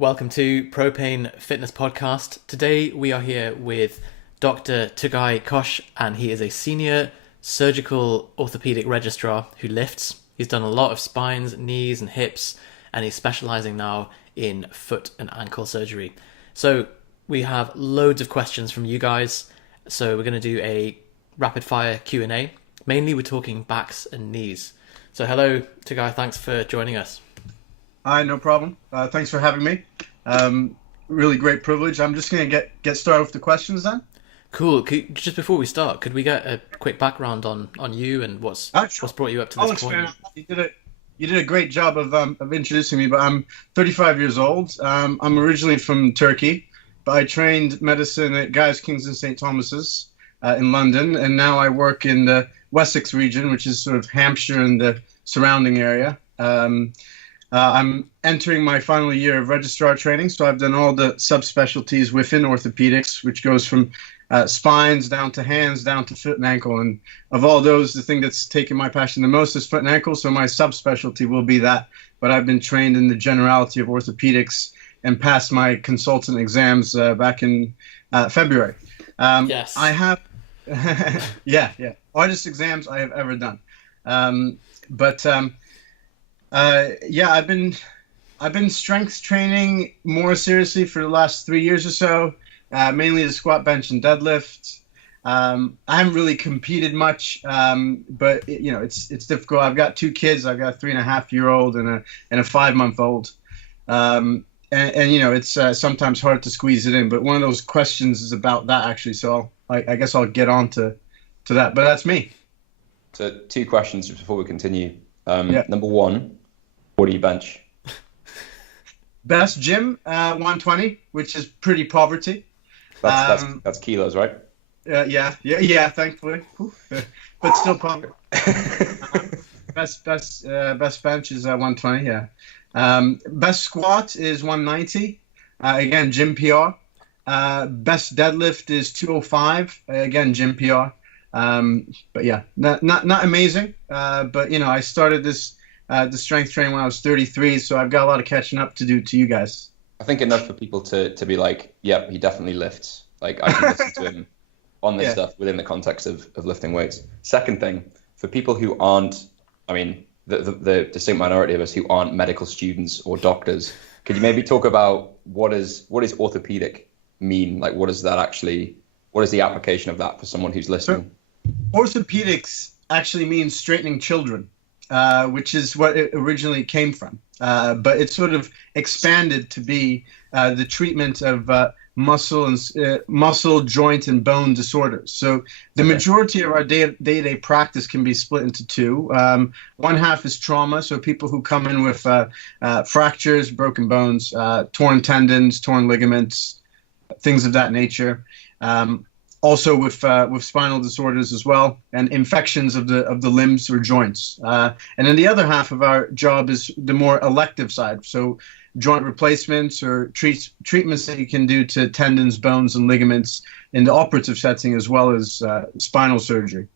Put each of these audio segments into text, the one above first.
Welcome to Propane Fitness Podcast. Today we are here with Dr Togay Koç, and he is a senior surgical orthopedic registrar who lifts. He's done a lot of spines, knees and hips, and he's specialising now in foot and ankle surgery. So we have loads of questions from you guys. So we're going to do a rapid fire Q&A. Mainly we're talking backs and knees. So hello Togay, thanks for joining us. Hi, no problem. Thanks for having me. Really great privilege. I'm just going to get started with the questions then. Cool. Just before we start, could we get a quick background on you and what's brought you up to this point? You did a great job of introducing me, but I'm 35 years old. I'm originally from Turkey, but I trained medicine at Guy's Kings and St. Thomas's in London, and now I work in the Wessex region, which is sort of Hampshire and the surrounding area. I'm entering my final year of registrar training, so I've done all the subspecialties within orthopedics, which goes from spines down to hands, down to foot and ankle. And of all those, the thing that's taken my passion the most is foot and ankle, so my subspecialty will be that. But I've been trained in the generality of orthopedics and passed my consultant exams back in February. Yes. I have, hardest exams I have ever done. I've been strength training more seriously for the last 3 years or so, mainly the squat, bench, and deadlift. I haven't really competed much, but it's difficult. I've got two kids. I've got a 3.5-year-old and a 5-month-old, and it's sometimes hard to squeeze it in. But one of those questions is about that actually, so I guess I'll get on to that. But that's me. So 2 questions just before we continue. Number 1. What do you bench? Best gym, 120, which is pretty poverty. That's kilos, right? Yeah, thankfully. But still poverty. Best bench is 120, yeah. Best squat is 190. Again, gym PR. Best deadlift is 205. Again, gym PR. But yeah, not amazing. But I started the strength training when I was 33, so I've got a lot of catching up to do to you guys. I think enough for people to be like, yep, he definitely lifts. Like I can listen to him on this stuff within the context of lifting weights. Second thing, for people who aren't, the distinct minority of us who aren't medical students or doctors, could you maybe talk about what is orthopedic mean? Like what is the application of that for someone who's listening? So, orthopedics actually means straightening children. Which is what it originally came from. But it sort of expanded to be the treatment of muscle, joint, and bone disorders. So the majority of our day-to-day practice can be split into 2. One half is trauma, so people who come in with fractures, broken bones, torn tendons, torn ligaments, things of that nature. Also with spinal disorders as well, and infections of the limbs or joints. And then the other half of our job is the more elective side. So joint replacements or treatments that you can do to tendons, bones, and ligaments in the operative setting, as well as spinal surgery.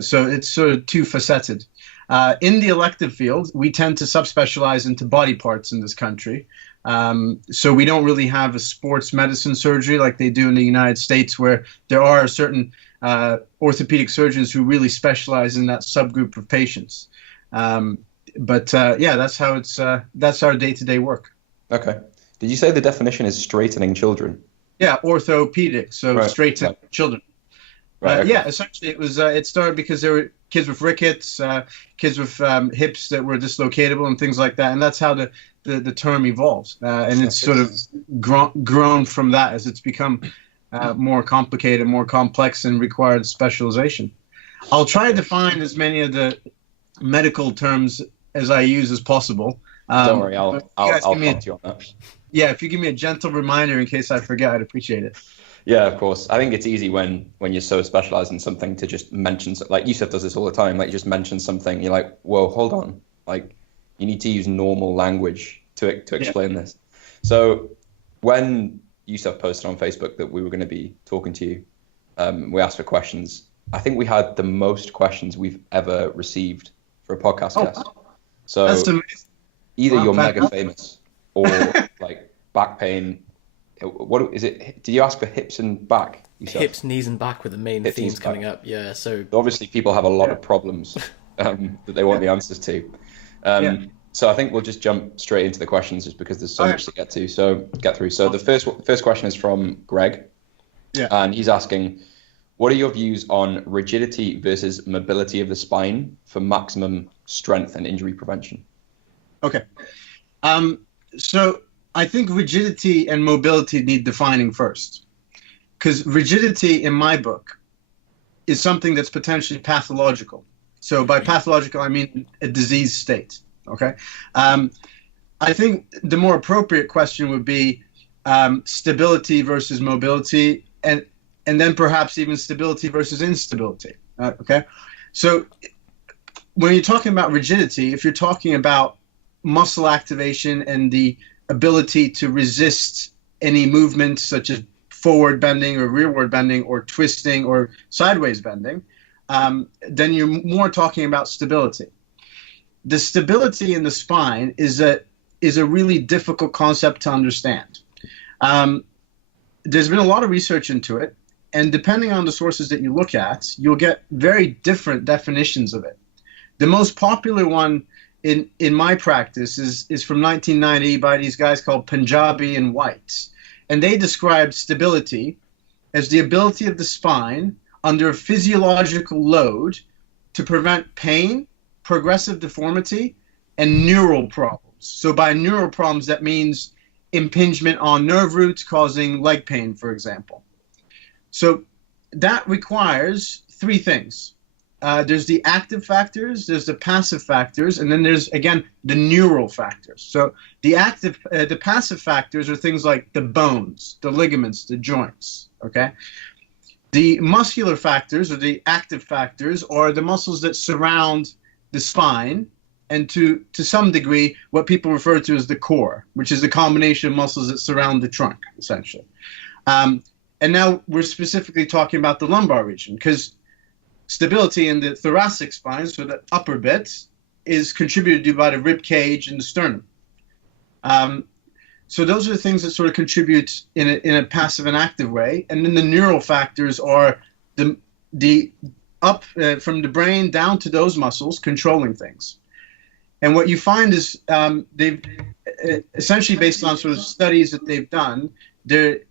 So it's sort of 2-faceted. In the elective field, we tend to subspecialize into body parts in this country. So we don't really have a sports medicine surgery like they do in the United States, where there are certain orthopedic surgeons who really specialize in that subgroup of patients. That's our day-to-day work. Okay. Did you say the definition is straightening children? Yeah, orthopedic, so right. Straightening children. Right, okay. Yeah, essentially it started because there were kids with rickets, kids with hips that were dislocatable and things like that, and that's how the term evolves, and it's sort of grown from that as it's become more complicated, more complex, and required specialization. I'll try to define as many of the medical terms as I use as possible. Don't worry, I'll prompt you on that. Yeah, if you give me a gentle reminder in case I forget, I'd appreciate it. Yeah, of course. I think it's easy when you're so specialized in something to just mention, like Yusef does this all the time, like you just mention something, you're like, whoa, hold on. Like you need to use normal language to explain this. So when Yusef posted on Facebook that we were going to be talking to you, we asked for questions. I think we had the most questions we've ever received for a podcast guest. So either you're mega famous or like back pain. What is it? Did you ask for hips and back? Hips, knees, and back were the main themes coming up. Yeah. So obviously people have a lot of problems that they want the answers to. So I think we'll just jump straight into the questions just because there's so much to get through. So the first question is from Greg. Yeah. And he's asking, what are your views on rigidity versus mobility of the spine for maximum strength and injury prevention? Okay. So I think rigidity and mobility need defining first. Because rigidity, in my book, is something that's potentially pathological. So by pathological, I mean a disease state. Okay. I think the more appropriate question would be stability versus mobility, and then perhaps even stability versus instability. Okay. So when you're talking about rigidity, if you're talking about muscle activation and the ability to resist any movement such as forward bending or rearward bending or twisting or sideways bending, then you're more talking about stability. The stability in the spine is a really difficult concept to understand. There's been a lot of research into it, and depending on the sources that you look at, you'll get very different definitions of it. The most popular one in my practice is from 1990 by these guys called Punjabi and White, and they describe stability as the ability of the spine under a physiological load to prevent pain, progressive deformity, and neural problems. So by neural problems, that means impingement on nerve roots causing leg pain, for example. So that requires three things. There's the active factors, there's the passive factors, and then there's, again, the neural factors. So the passive factors are things like the bones, the ligaments, the joints, okay? The muscular factors, or the active factors, are the muscles that surround the spine, and to some degree, what people refer to as the core, which is the combination of muscles that surround the trunk, essentially. And now we're specifically talking about the lumbar region, because stability in the thoracic spine, so the upper bit, is contributed to by the rib cage and the sternum. So those are the things that sort of contribute in a passive and active way. And then the neural factors are the up from the brain down to those muscles controlling things. And what you find is they've essentially, based on sort of studies that they've done,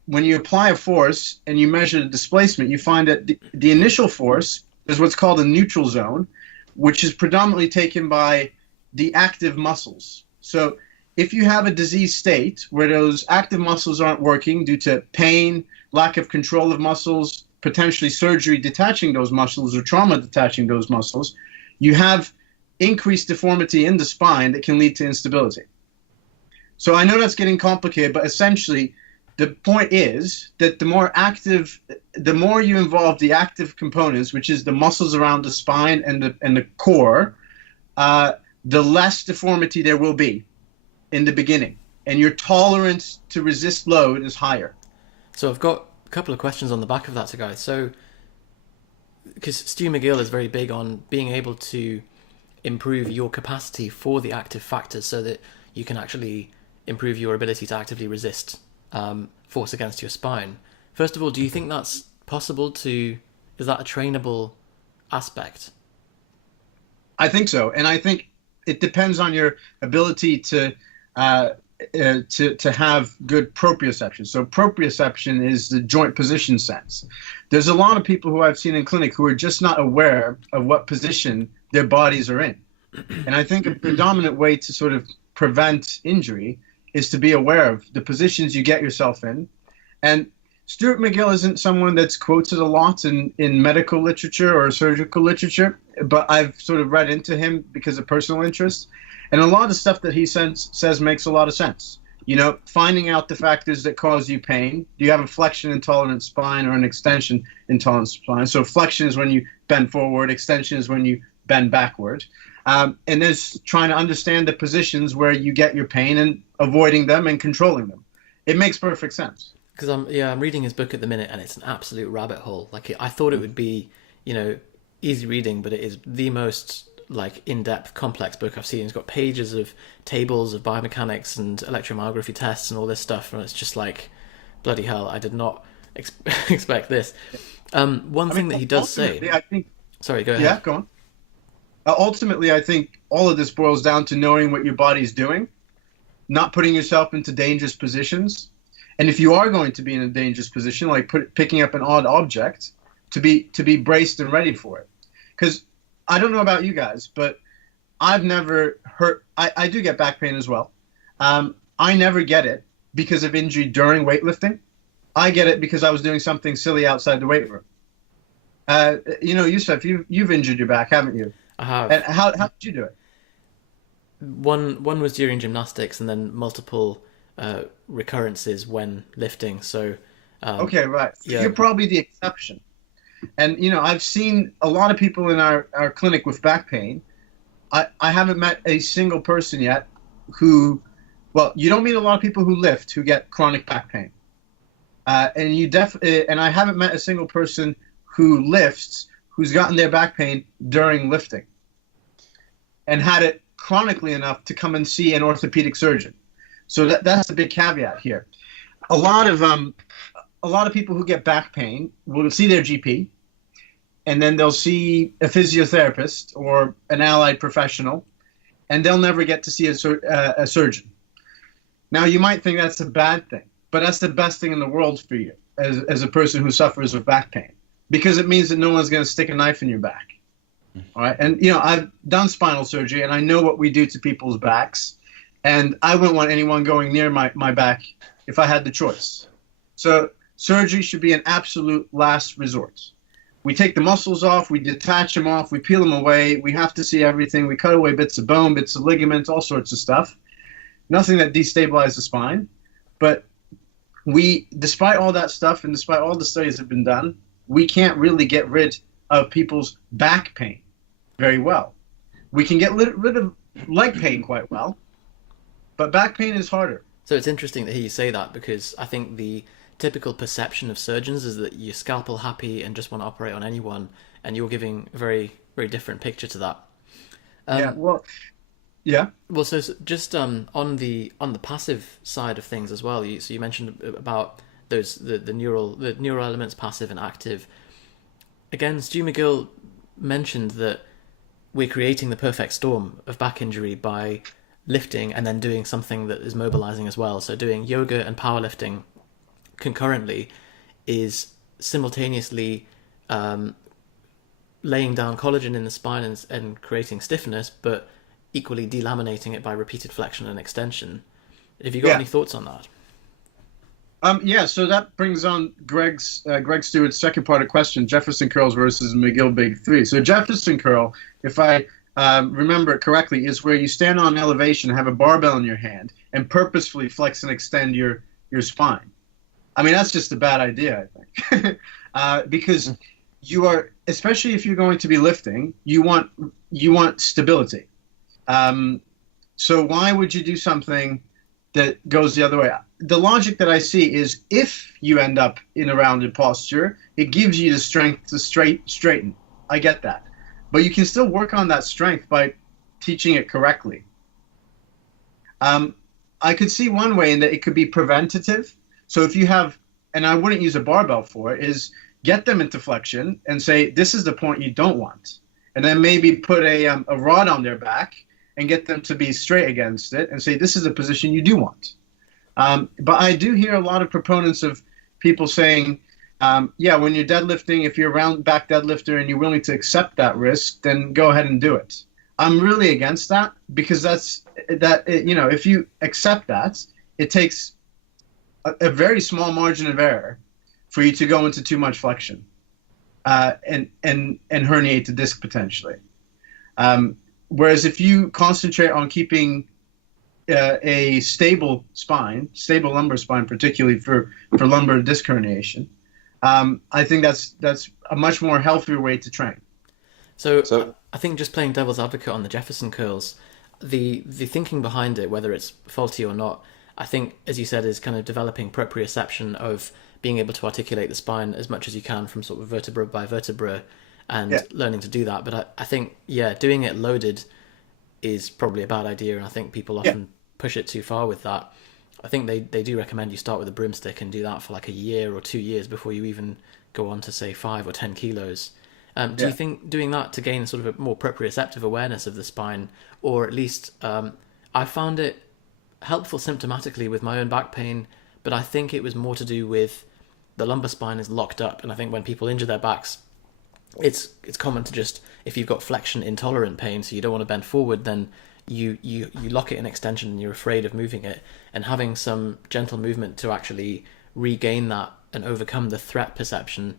when you apply a force and you measure the displacement, you find that the initial force is what's called a neutral zone, which is predominantly taken by the active muscles. So if you have a disease state where those active muscles aren't working due to pain, lack of control of muscles, potentially surgery detaching those muscles or trauma detaching those muscles, you have increased deformity in the spine that can lead to instability. So I know that's getting complicated, but essentially the point is that the more you involve the active components, which is the muscles around the spine and the core, the less deformity there will be in the beginning, and your tolerance to resist load is higher. So I've got a couple of questions on the back of that, guys. So, because Stu McGill is very big on being able to improve your capacity for the active factors so that you can actually improve your ability to actively resist force against your spine. First of all, do you think that's possible is that a trainable aspect? I think so. And I think it depends on your ability to have good proprioception. So proprioception is the joint position sense. There's a lot of people who I've seen in clinic who are just not aware of what position their bodies are in. And I think a predominant way to sort of prevent injury is to be aware of the positions you get yourself in. And Stuart McGill isn't someone that's quoted a lot in medical literature or surgical literature, but I've sort of read into him because of personal interest. And a lot of stuff that he says makes a lot of sense. You know, finding out the factors that cause you pain. Do you have a flexion intolerant spine or an extension intolerant spine? So flexion is when you bend forward, extension is when you bend backward. And there's trying to understand the positions where you get your pain and avoiding them and controlling them. It makes perfect sense. Because I'm reading his book at the minute, and it's an absolute rabbit hole. Like I thought it would be, easy reading, but it is the most like in-depth complex book I've seen. It's got pages of tables of biomechanics and electromyography tests and all this stuff, and it's just like, bloody hell, I did not expect this. One thing that he does say, I think, sorry, go ahead. Yeah, go on. Ultimately, I think all of this boils down to knowing what your body's doing, not putting yourself into dangerous positions. And if you are going to be in a dangerous position, like picking up an odd object, to be braced and ready for it. Because I don't know about you guys, but I've never hurt. I do get back pain as well. I never get it because of injury during weightlifting. I get it because I was doing something silly outside the weight room. Yusef, you've injured your back, haven't you? I have. And how did you do it? One was during gymnastics, and then multiple recurrences when lifting. So okay, right. Yeah. You're probably the exception. And I've seen a lot of people in our clinic with back pain. I haven't met a single person yet who, well, you don't meet a lot of people who lift who get chronic back pain. And I haven't met a single person who lifts who's gotten their back pain during lifting and had it chronically enough to come and see an orthopedic surgeon. So that's the big caveat here. A lot of people who get back pain will see their GP, and then they'll see a physiotherapist or an allied professional, and they'll never get to see a surgeon. Now, you might think that's a bad thing, but that's the best thing in the world for you as a person who suffers with back pain, because it means that no one's going to stick a knife in your back. All right. And, I've done spinal surgery, and I know what we do to people's backs, and I wouldn't want anyone going near my back if I had the choice. So surgery should be an absolute last resort. We take the muscles off, we detach them off, we peel them away, we have to see everything, we cut away bits of bone, bits of ligament, all sorts of stuff. Nothing that destabilizes the spine. But despite all that stuff and despite all the studies that have been done, we can't really get rid of people's back pain very well. We can get rid of leg pain quite well, but back pain is harder. So it's interesting to hear you say that, because I think the typical perception of surgeons is that you're scalpel happy and just want to operate on anyone, and you're giving a very, very different picture to that. Yeah. Well, so just on the passive side of things as well. So you mentioned about the neural elements, passive and active. Again, Stu McGill mentioned that we're creating the perfect storm of back injury by lifting and then doing something that is mobilizing as well. So doing yoga and powerlifting concurrently is simultaneously laying down collagen in the spine and creating stiffness, but equally delaminating it by repeated flexion and extension. Have you got any thoughts on that? So that brings on Greg Stewart's second part of the question, Jefferson curls versus McGill Big Three. So Jefferson curl, if I remember it correctly, is where you stand on elevation, have a barbell in your hand, and purposefully flex and extend your spine. I mean, that's just a bad idea, I think, because you are, especially if you're going to be lifting, you want stability. So why would you do something that goes the other way? The logic that I see is if you end up in a rounded posture, it gives you the strength to straighten. I get that. But you can still work on that strength by teaching it correctly. I could see one way in that it could be preventative. So if you have, and I wouldn't use a barbell for it, is get them into flexion and say, this is the point you don't want. And then maybe put a rod on their back and get them to be straight against it and say, this is a position you do want. But I do hear a lot of proponents of people saying, when you're deadlifting, if you're a round back deadlifter and you're willing to accept that risk, then go ahead and do it. I'm really against that, because if you accept that, it takes a very small margin of error for you to go into too much flexion and herniate the disc potentially. Whereas if you concentrate on keeping a stable lumbar spine, particularly for lumbar disc herniation, I think that's a much more healthier way to train. So I think, just playing devil's advocate on the Jefferson curls, the thinking behind it, whether it's faulty or not, I think, as you said, is kind of developing proprioception of being able to articulate the spine as much as you can from sort of vertebra by vertebra, and learning to do that. But I think, doing it loaded is probably a bad idea, and I think people often push it too far with that. I think they do recommend you start with a broomstick and do that for like a year or 2 years before you even go on to say 5 or 10 kilos. Do you think doing that to gain sort of a more proprioceptive awareness of the spine, or at least I found it helpful symptomatically with my own back pain, but I think it was more to do with the lumbar spine is locked up, and I think when people injure their backs, it's common to just, if you've got flexion intolerant pain, so you don't want to bend forward, then you lock it in extension and you're afraid of moving it, and having some gentle movement to actually regain that and overcome the threat perception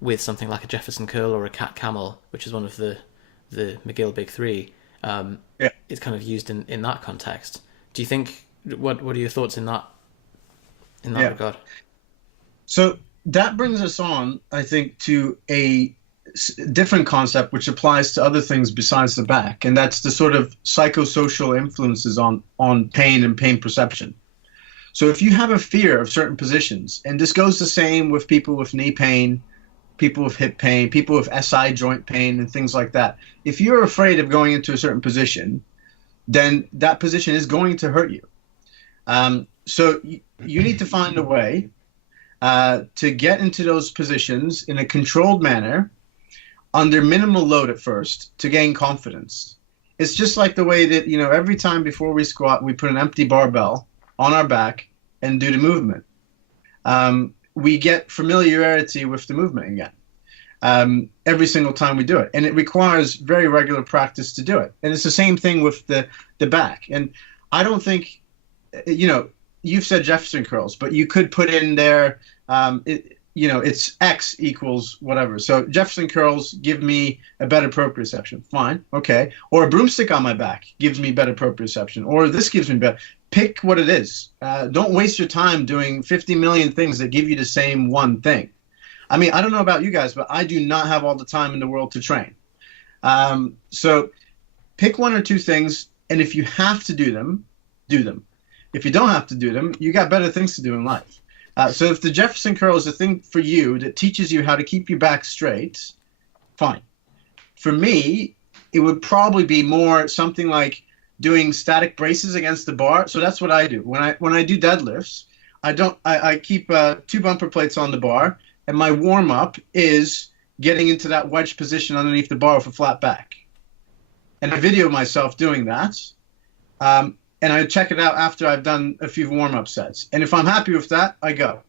with something like a Jefferson curl or a cat camel, which is one of the McGill Big Three, is kind of used in that context. Do you think, what are your thoughts in that regard? So that brings us on, I think, to a different concept which applies to other things besides the back, and that's the sort of psychosocial influences on pain and pain perception. So if you have a fear of certain positions, and this goes the same with people with knee pain, people with hip pain, people with SI joint pain and things like that. If you're afraid of going into a certain position, then that position is going to hurt you. So you need to find a way to get into those positions in a controlled manner, under minimal load at first, to gain confidence. It's just like the way that, every time before we squat, we put an empty barbell on our back and do the movement. We get familiarity with the movement again every single time we do it. And it requires very regular practice to do it. And it's the same thing with the back. And I don't think, you've said Jefferson curls, but you could put in there, it's X equals whatever. So Jefferson curls give me a better proprioception. Fine. Okay. Or a broomstick on my back gives me better proprioception. Or this gives me better. Pick what it is. Don't waste your time doing 50 million things that give you the same one thing. I mean, I don't know about you guys, but I do not have all the time in the world to train. So pick one or two things, and if you have to do them, do them. If you don't have to do them, you got better things to do in life. So if the Jefferson curl is a thing for you that teaches you how to keep your back straight, fine. For me, it would probably be more something like doing static braces against the bar. So that's what I do. When I do deadlifts, I keep 2 bumper plates on the bar, and my warm-up is getting into that wedge position underneath the bar with a flat back. And I video myself doing that. And I check it out after I've done a few warm-up sets. And if I'm happy with that, I go.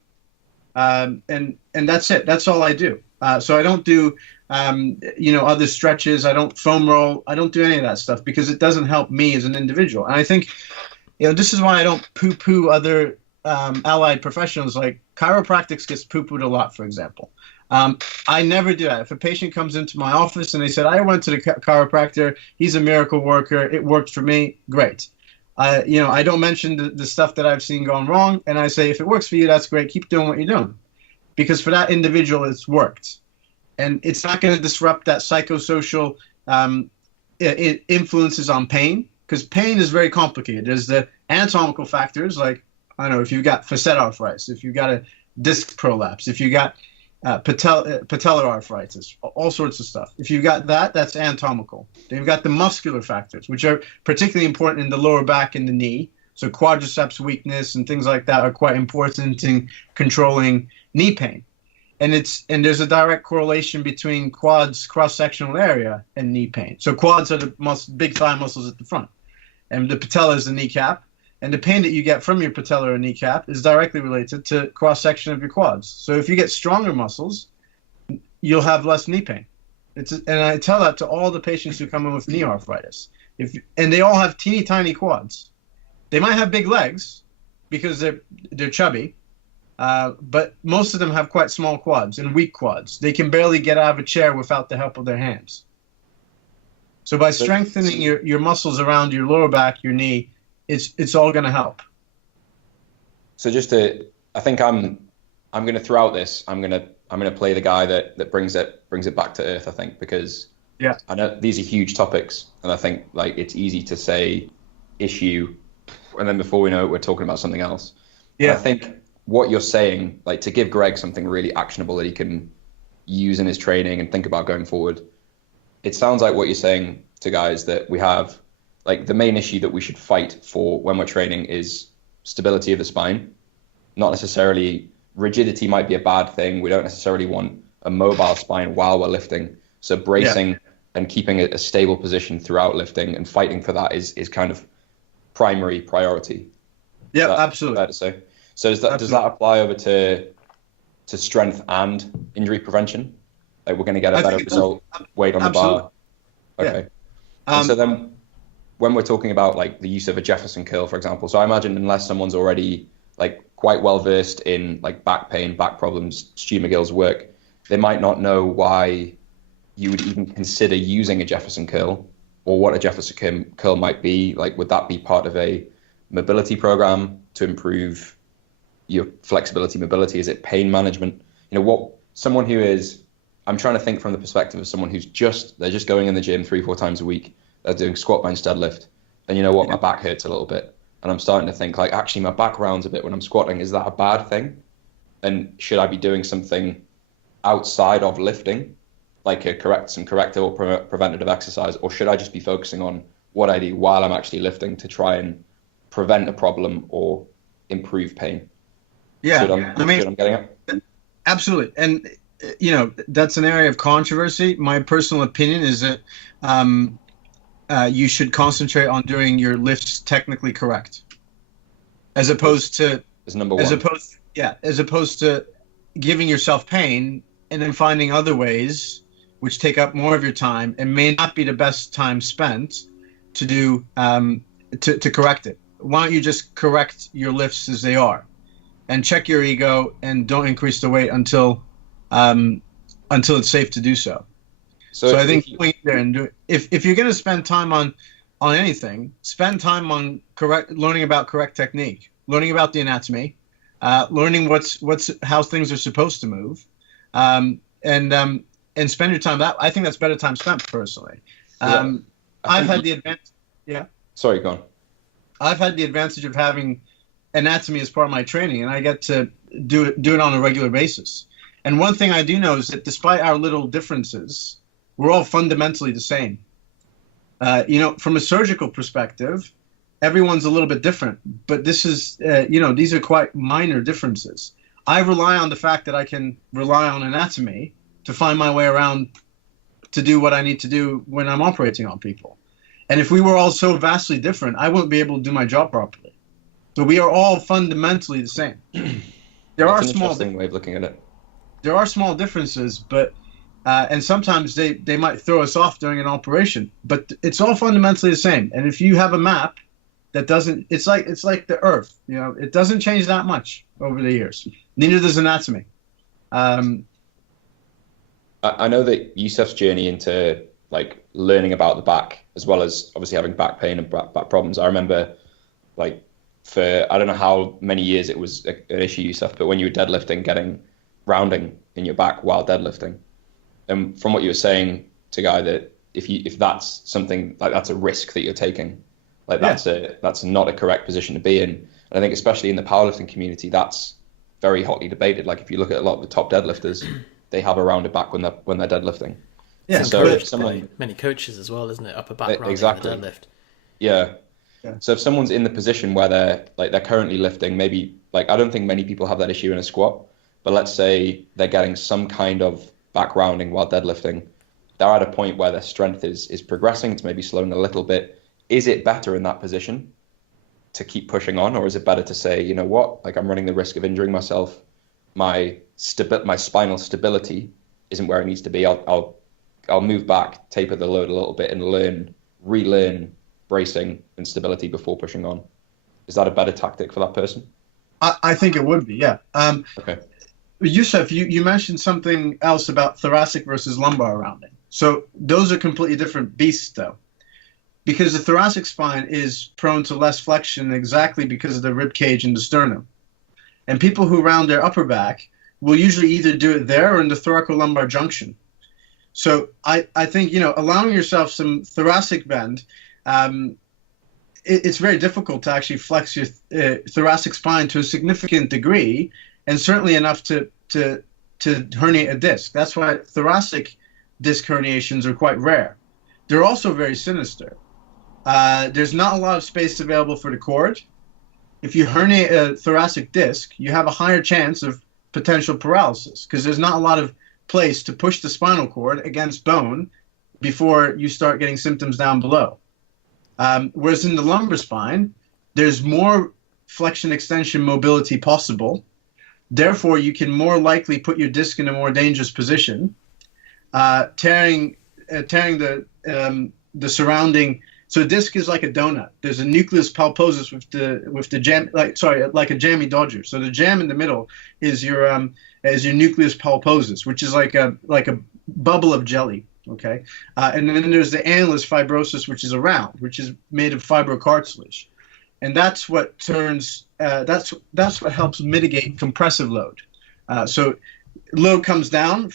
And that's it. That's all I do. So I don't do, other stretches. I don't foam roll. I don't do any of that stuff because it doesn't help me as an individual. And I think, this is why I don't poo-poo other allied professionals. Like chiropractics gets poo-pooed a lot, for example. I never do that. If a patient comes into my office and they said, I went to the chiropractor, he's a miracle worker, it worked for me, great. I don't mention the stuff that I've seen going wrong, and I say, if it works for you, that's great. Keep doing what you're doing. Because for that individual, it's worked. And it's not going to disrupt that psychosocial influences on pain, because pain is very complicated. There's the anatomical factors, like, I don't know, if you've got facet arthritis, if you've got a disc prolapse, if you've got patellar arthritis, all sorts of stuff. If you've got that, that's anatomical. Then you've got the muscular factors, which are particularly important in the lower back and the knee. So quadriceps weakness and things like that are quite important in controlling knee pain. And there's a direct correlation between quads cross-sectional area and knee pain. So quads are the big thigh muscles at the front, and the patella is the kneecap. And the pain that you get from your patella or kneecap is directly related to cross-section of your quads. So if you get stronger muscles, you'll have less knee pain. And I tell that to all the patients who come in with knee arthritis. And they all have teeny tiny quads. They might have big legs because they're chubby, but most of them have quite small quads and weak quads. They can barely get out of a chair without the help of their hands. So by strengthening your muscles around your lower back, your knee, it's all going to help. So I think I'm going to throw out this. I'm going to play the guy that brings it back to earth. I think because I know these are huge topics, and I think like it's easy to say issue, and then before we know it, we're talking about something else. Yeah. And I think what you're saying, like to give Greg something really actionable that he can use in his training and think about going forward. It sounds like what you're saying to guys that we have, like, the main issue that we should fight for when we're training is stability of the spine. Not necessarily rigidity might be a bad thing. We don't necessarily want a mobile spine while we're lifting. So bracing and keeping a stable position throughout lifting and fighting for that is kind of primary priority. Yeah, absolutely. Fair to say. So does that apply over to strength and injury prevention? Like, we're going to get a better result, weight on the bar. Okay. Yeah. And so then when we're talking about, like, the use of a Jefferson curl, for example, so I imagine unless someone's already, like, quite well versed in, like, back pain, back problems, Stu McGill's work, they might not know why you would even consider using a Jefferson curl, or what a Jefferson curl might be. Like, would that be part of a mobility program to improve your flexibility, mobility? Is it pain management? Someone who is, I'm trying to think from the perspective of someone who's they're just going in the gym 3-4 times a week. They're doing squat, bench, deadlift. And you know what? My back hurts a little bit. And I'm starting to think, like, actually my back rounds a bit when I'm squatting. Is that a bad thing? And should I be doing something outside of lifting, like some corrective or preventative exercise? Or should I just be focusing on what I do while I'm actually lifting to try and prevent a problem or improve pain? Yeah, I'm getting at? Absolutely. And, that's an area of controversy. My personal opinion is that you should concentrate on doing your lifts technically correct, as opposed to number one. As opposed to giving yourself pain and then finding other ways which take up more of your time and may not be the best time spent to do to correct it. Why don't you just correct your lifts as they are, and check your ego, and don't increase the weight until it's safe to do so. So I think if you're going to spend time on anything, spend time on learning about correct technique, learning about the anatomy, learning how things are supposed to move, and spend your time I think that's better time spent, personally. I've had the advantage. Yeah. Sorry, go on. I've had the advantage of having anatomy as part of my training, and I get to do it on a regular basis. And one thing I do know is that despite our little differences, we're all fundamentally the same. From a surgical perspective, everyone's a little bit different, but this is, these are quite minor differences. I rely on the fact that I can rely on anatomy to find my way around to do what I need to do when I'm operating on people. And if we were all so vastly different, I wouldn't be able to do my job properly. So we are all fundamentally the same. That's an interesting way of looking at it. There are small differences, but and sometimes they might throw us off during an operation, but it's all fundamentally the same. And if you have a map that doesn't, it's like the Earth, it doesn't change that much over the years. Neither does anatomy. I know that Yusef's journey into, like, learning about the back, as well as obviously having back pain and back problems. I remember, like, for I don't know how many years it was an issue, Yusef, but when you were deadlifting, getting rounding in your back while deadlifting. And from what you were saying, Togay, that if that's something, like, that's a risk that you're taking, like, that's not a correct position to be in. And I think especially in the powerlifting community, that's very hotly debated. Like, if you look at a lot of the top deadlifters, they have a rounded back when they're deadlifting. Yeah, so if someone, many coaches as well, isn't it? Upper back rounding exactly. The deadlift. Yeah. So if someone's in the position where they're currently lifting, maybe, like, I don't think many people have that issue in a squat, but let's say they're getting some kind of back rounding while deadlifting. They're at a point where their strength is progressing. It's maybe slowing a little bit. Is it better in that position to keep pushing on, or is it better to say, you know what, like, I'm running the risk of injuring myself. My spinal stability isn't where it needs to be. I'll move back, taper the load a little bit, and relearn bracing and stability before pushing on. Is that a better tactic for that person? I think it would be, yeah. Okay. Yusef, you mentioned something else about thoracic versus lumbar rounding. So those are completely different beasts, though, because the thoracic spine is prone to less flexion exactly because of the rib cage and the sternum. And people who round their upper back will usually either do it there or in the thoracolumbar junction. So I think, allowing yourself some thoracic bend, it's very difficult to actually flex your thoracic spine to a significant degree, and certainly enough to to herniate a disc. That's why thoracic disc herniations are quite rare. They're also very sinister. There's not a lot of space available for the cord. If you herniate a thoracic disc, you have a higher chance of potential paralysis because there's not a lot of place to push the spinal cord against bone before you start getting symptoms down below. Whereas in the lumbar spine, there's more flexion extension mobility possible. Therefore, you can more likely put your disc in a more dangerous position, tearing the surrounding. So a disc is like a donut. There's a nucleus pulposus with the jam, like a jammy dodger. So the jam in the middle is your nucleus pulposus, which is like a bubble of jelly. Okay, and then there's the annulus fibrosus, which is which is made of fibrocartilage, and that's what turns. That's what helps mitigate compressive load. So load comes down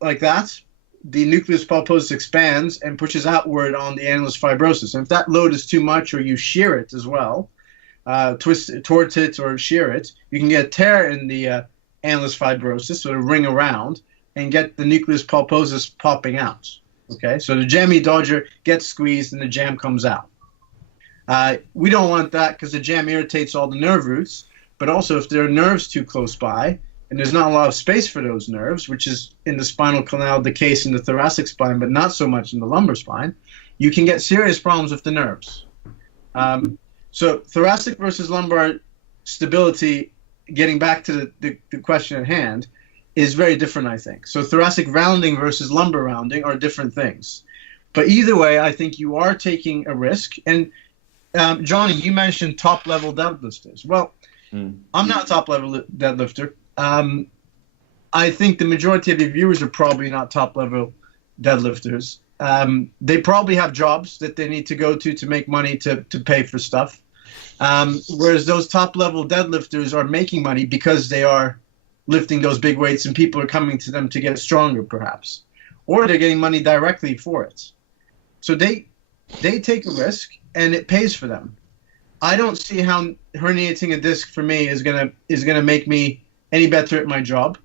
like that. The nucleus pulposus expands and pushes outward on the annulus fibrosus. And if that load is too much, or you shear it as well, twist it, tort it, or shear it, you can get a tear in the annulus fibrosus, so a ring around, and get the nucleus pulposus popping out. Okay, so the jammy dodger gets squeezed and the jam comes out. We don't want that because the jam irritates all the nerve roots, but also if there are nerves too close by, and there's not a lot of space for those nerves, which is in the spinal canal the case in the thoracic spine, but not so much in the lumbar spine, you can get serious problems with the nerves. So thoracic versus lumbar stability, getting back to the question at hand, is very different, I think. So thoracic rounding versus lumbar rounding are different things. But either way, I think you are taking a risk. And Jonny, you mentioned top-level deadlifters. Well, I'm not a top-level deadlifter. I think the majority of your viewers are probably not top-level deadlifters. They probably have jobs that they need to go to make money to pay for stuff. Whereas those top-level deadlifters are making money because they are lifting those big weights and people are coming to them to get stronger, perhaps. Or they're getting money directly for it. So they take a risk, and it pays for them. I don't see how herniating a disc for me is gonna make me any better at my job,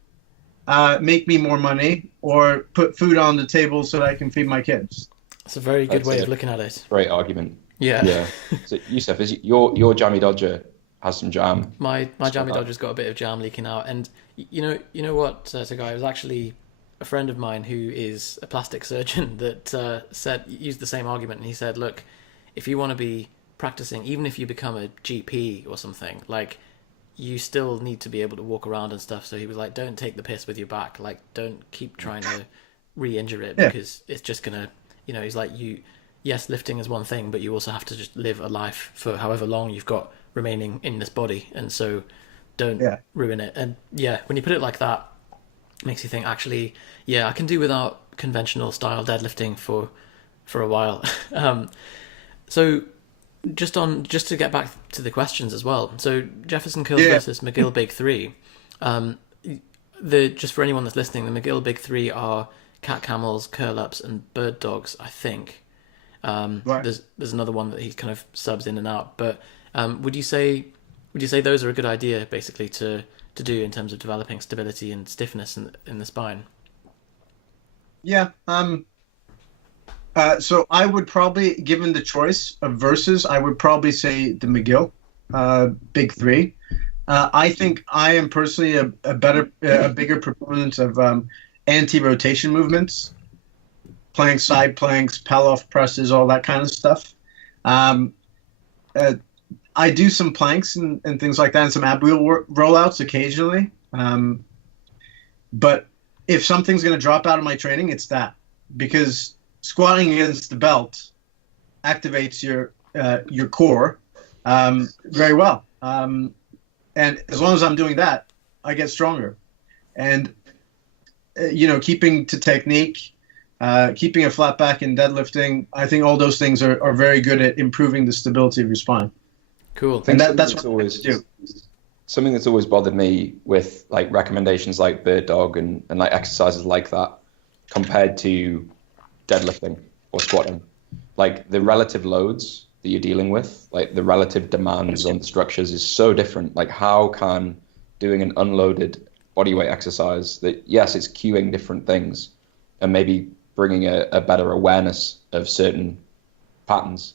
make me more money, or put food on the table so that I can feed my kids. It's a very good way of looking at it. Great argument. Yeah. So Yusef, is your jammy dodger has some jam? My jammy dodger's got a bit of jam leaking out, and you know what, Togay, it was actually a friend of mine who is a plastic surgeon that used the same argument, and he said, look, if you want to be practicing, even if you become a GP or something, like, you still need to be able to walk around and stuff. So he was like, don't take the piss with your back. Like, don't keep trying to re-injure it because it's just gonna, he's like, yes, lifting is one thing, but you also have to just live a life for however long you've got remaining in this body, and so don't ruin it. And when you put it like that, it makes you think, actually, I can do without conventional style deadlifting for a while. So just to get back to the questions as well. So Jefferson Curls versus McGill Big Three. Just for anyone that's listening, the McGill Big Three are cat camels, curl ups, and bird dogs, I think. Right. There's another one that he kind of subs in and out, but would you say those are a good idea, basically, to do in terms of developing stability and stiffness in the spine? Yeah. So I would probably, given the choice of verses, I would probably say the McGill Big Three. I think I am personally a bigger proponent of anti-rotation movements, planks, side planks, Pallof presses, all that kind of stuff. I do some planks and things like that, and some ab wheel rollouts occasionally. But if something's going to drop out of my training, it's that, because squatting against the belt activates your core very well, and as long as I'm doing that, I get stronger. And keeping to technique, keeping a flat back in deadlifting, I think all those things are very good at improving the stability of your spine. Cool. And that's what always do. Something that's always bothered me with like recommendations like bird dog and like exercises like that compared to deadlifting or squatting, like the relative loads that you're dealing with, like the relative demands on the structures is so different. Like, how can doing an unloaded bodyweight exercise, that yes, it's cueing different things and maybe bringing a better awareness of certain patterns,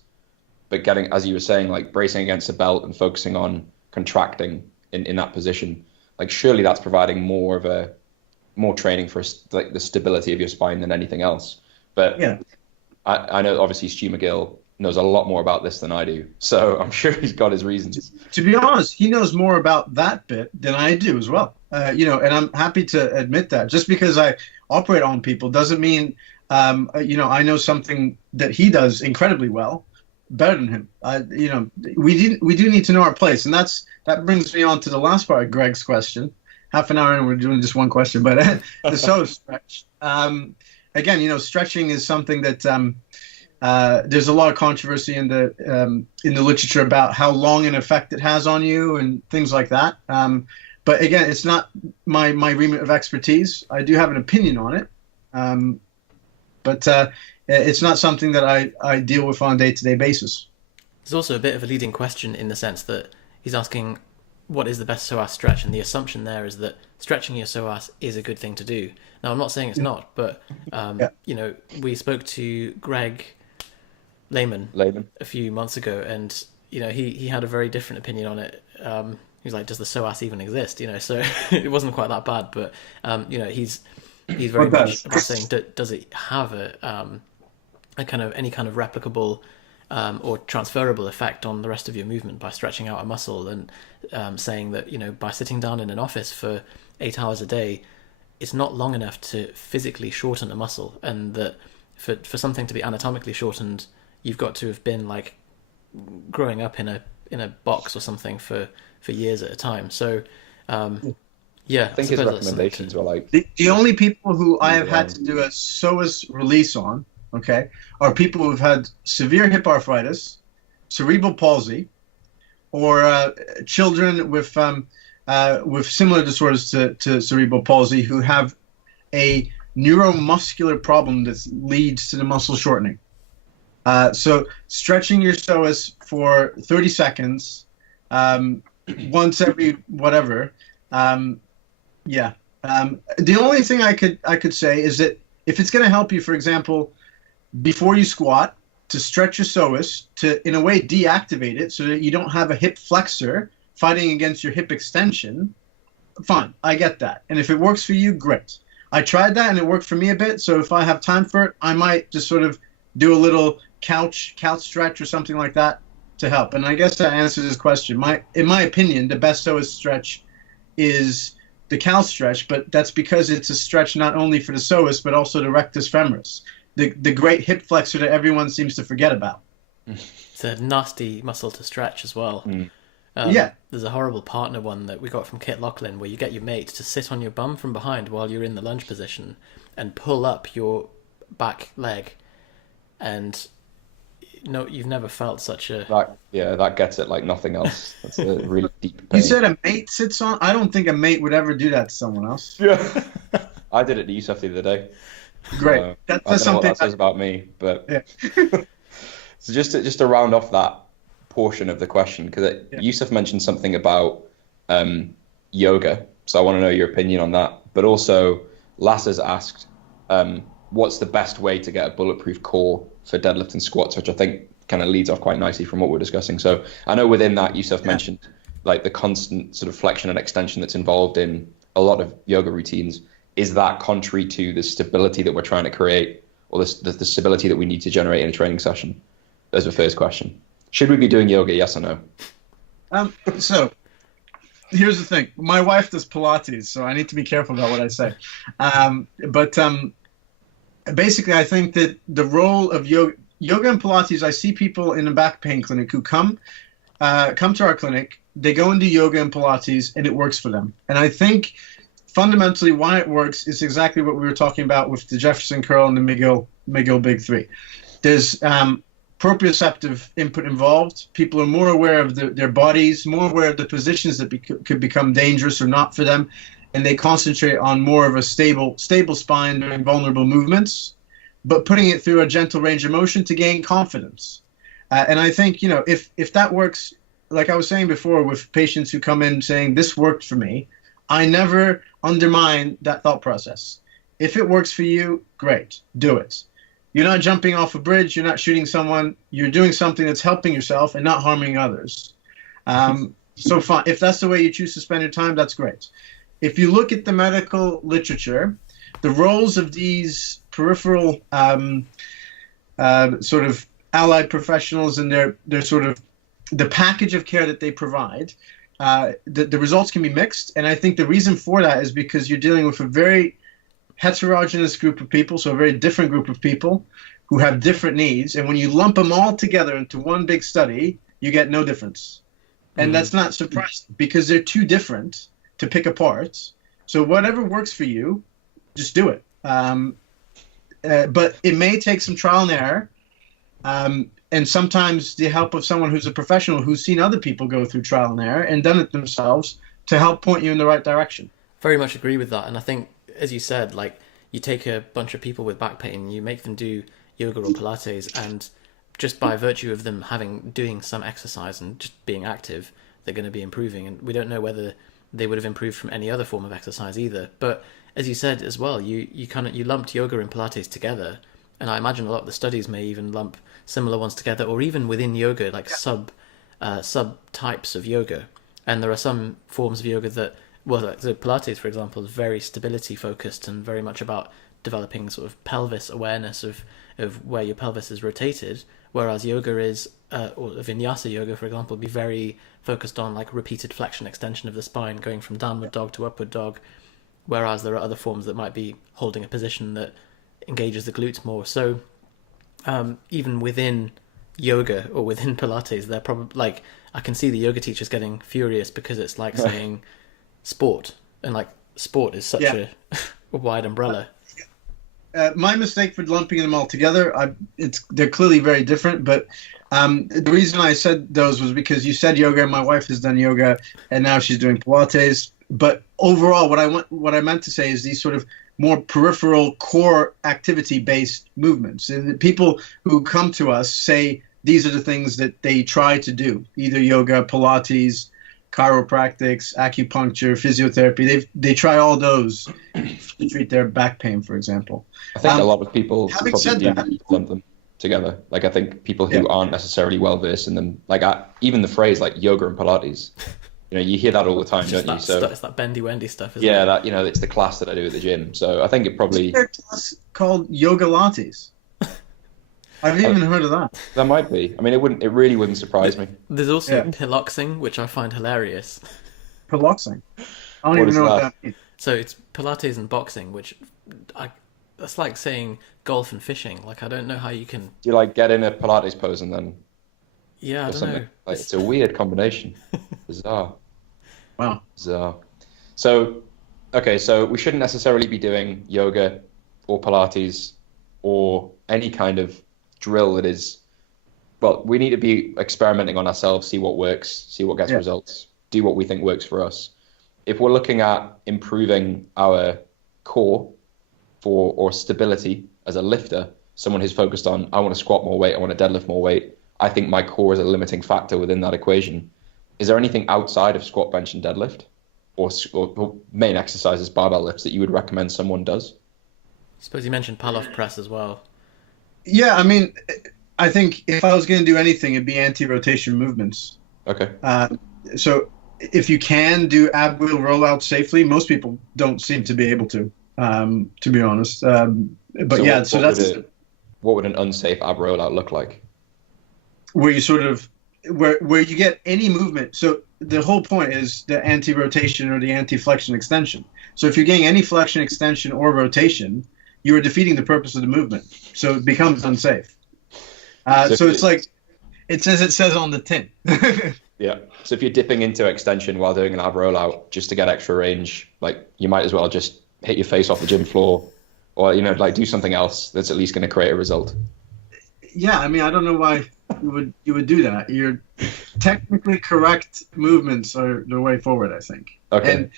but getting, as you were saying, like bracing against a belt and focusing on contracting in that position, like surely that's providing more training for like the stability of your spine than anything else. But yeah, I know obviously Stu McGill knows a lot more about this than I do, so I'm sure he's got his reasons. To be honest, he knows more about that bit than I do as well. And I'm happy to admit that. Just because I operate on people doesn't mean, I know something that he does incredibly well, better than him. We do need to know our place, and that brings me on to the last part of Greg's question. Half an hour and we're doing just one question, but the psoas stretch. Again, stretching is something that there's a lot of controversy in the literature about how long an effect it has on you and things like that. But again, it's not my remit of expertise. I do have an opinion on it, but it's not something that I deal with on a day-to-day basis. There's also a bit of a leading question in the sense that he's asking, what is the best psoas stretch? And the assumption there is that stretching your psoas is a good thing to do. Now, I'm not saying it's not, but we spoke to Greg Lehman a few months ago, and he had a very different opinion on it. He's like, does the psoas even exist? So it wasn't quite that bad, but he's very much about saying, does it have a kind of any kind of replicable or transferable effect on the rest of your movement by stretching out a muscle, and saying that by sitting down in an office for 8 hours a day, it's not long enough to physically shorten a muscle, and that for something to be anatomically shortened, you've got to have been like growing up in a box or something for years at a time. So I think his recommendations were like the only people who I have had to do a psoas release on, okay, are people who've had severe hip arthritis, cerebral palsy, or children with similar disorders to cerebral palsy who have a neuromuscular problem that leads to the muscle shortening. So stretching your psoas for 30 seconds, once every whatever. The only thing I could say is that if it's going to help you, for example, before you squat, to stretch your psoas to, in a way, deactivate it so that you don't have a hip flexor fighting against your hip extension, fine, I get that. And if it works for you, great. I tried that and it worked for me a bit, so if I have time for it, I might just sort of do a little couch stretch or something like that to help. And I guess that answers his question. In my opinion, the best psoas stretch is the cal stretch, but that's because it's a stretch not only for the psoas, but also the rectus femoris, the great hip flexor that everyone seems to forget about. It's a nasty muscle to stretch as well. There's a horrible partner one that we got from Kit Lachlan where you get your mate to sit on your bum from behind while you're in the lunge position and pull up your back leg. And no, you've never felt such a... That gets it like nothing else. That's a really deep pain. You said a mate sits on? I don't think a mate would ever do that to someone else. Yeah. I did it to Yusef the other day. Great. That's I don't know what that says about me, but... Yeah. So just to round off that portion of the question, because Yusef mentioned something about yoga, so I want to know your opinion on that. But also, Lass has asked, what's the best way to get a bulletproof core for deadlift and squats, which I think kind of leads off quite nicely from what we're discussing. So I know within that, Yusef mentioned like the constant sort of flexion and extension that's involved in a lot of yoga routines. Is that contrary to the stability that we're trying to create, or the stability that we need to generate in a training session? There's the first question. Should we be doing yoga, yes or no? So here's the thing. My wife does Pilates, so I need to be careful about what I say. But basically, I think that the role of yoga and Pilates, I see people in a back pain clinic who come to our clinic, they go and do yoga and Pilates, and it works for them. And I think fundamentally why it works is exactly what we were talking about with the Jefferson curl and the McGill Big Three. There's proprioceptive input involved. People are more aware of their bodies, more aware of the positions that could become dangerous or not for them, and they concentrate on more of a stable spine during vulnerable movements, but putting it through a gentle range of motion to gain confidence. And I think, if that works, like I was saying before, with patients who come in saying, this worked for me, I never undermine that thought process. If it works for you, great, do it. You're not jumping off a bridge. You're not shooting someone. You're doing something that's helping yourself and not harming others. So fine. If that's the way you choose to spend your time, that's great. If you look at the medical literature, the roles of these peripheral sort of allied professionals and their sort of the package of care that they provide, the results can be mixed. And I think the reason for that is because you're dealing with a very heterogeneous group of people, so a very different group of people who have different needs. And when you lump them all together into one big study, you get no difference. And that's not surprising because they're too different to pick apart. So whatever works for you, just do it. But it may take some trial and error. And sometimes the help of someone who's a professional who's seen other people go through trial and error and done it themselves to help point you in the right direction. Very much agree with that. And I think, as you said, like you take a bunch of people with back pain, you make them do yoga or Pilates, and just by virtue of them doing some exercise and just being active, they're going to be improving. And we don't know whether they would have improved from any other form of exercise either. But as you said as well, you lumped yoga and Pilates together, and I imagine a lot of the studies may even lump similar ones together, or even within yoga, like sub types of yoga. And there are some forms of yoga that, well, like the Pilates, for example, is very stability focused and very much about developing sort of pelvis awareness of where your pelvis is rotated, whereas yoga is, or vinyasa yoga, for example, be very focused on like repeated flexion extension of the spine, going from downward dog to upward dog, whereas there are other forms that might be holding a position that engages the glutes more. So even within yoga or within Pilates, they're probably like, I can see the yoga teachers getting furious because it's like saying sport, and like sport is such a wide umbrella. My mistake for lumping them all together, they're clearly very different, but the reason I said those was because you said yoga, and my wife has done yoga, and now she's doing Pilates. But overall, what I meant to say is these sort of more peripheral core activity-based movements. And people who come to us say these are the things that they try to do, either yoga, Pilates, chiropractics, acupuncture, physiotherapy. They try all those to treat their back pain, for example. I think a lot of people having probably said do that, lump them together. Like I think people who aren't necessarily well versed in them, like even the phrase like yoga and Pilates, you hear that all the time, don't you? So it's that bendy wendy stuff, isn't it? Yeah, that it's the class that I do at the gym. So I think it probably. Is there a class called yoga lattes? I've even heard of that. That might be. I mean, it really wouldn't surprise me. There's also piloxing, which I find hilarious. Piloxing? I don't even know what that means. So it's Pilates and boxing, which that's like saying golf and fishing. Like I don't know how you can. Do you like get in a Pilates pose and then? Yeah, I don't know. Like, it's a weird combination. Bizarre. Wow. Bizarre. So, okay, so we shouldn't necessarily be doing yoga or Pilates or any kind of drill that is, well, we need to be experimenting on ourselves, see what works, see what gets results, do what we think works for us. If we're looking at improving our core or stability as a lifter, someone who's focused on, I want to squat more weight, I want to deadlift more weight, I think my core is a limiting factor within that equation. Is there anything outside of squat, bench, and deadlift, or main exercises, barbell lifts, that you would recommend someone does? I suppose you mentioned Pallof press as well. Yeah, I mean, I think if I was going to do anything, it'd be anti-rotation movements. Okay. So if you can do ab wheel rollout safely, most people don't seem to be able to be honest. But what would an unsafe ab rollout look like? Where you sort of where you get any movement. So the whole point is the anti-rotation or the anti-flexion extension. So if you're getting any flexion, extension, or rotation, you are defeating the purpose of the movement. So it becomes unsafe. So it's like it says on the tin. Yeah. So if you're dipping into extension while doing an ab rollout just to get extra range, like you might as well just hit your face off the gym floor, or like do something else that's at least going to create a result. Yeah, I mean, I don't know why you would do that. Your technically correct movements are the way forward, I think. Okay.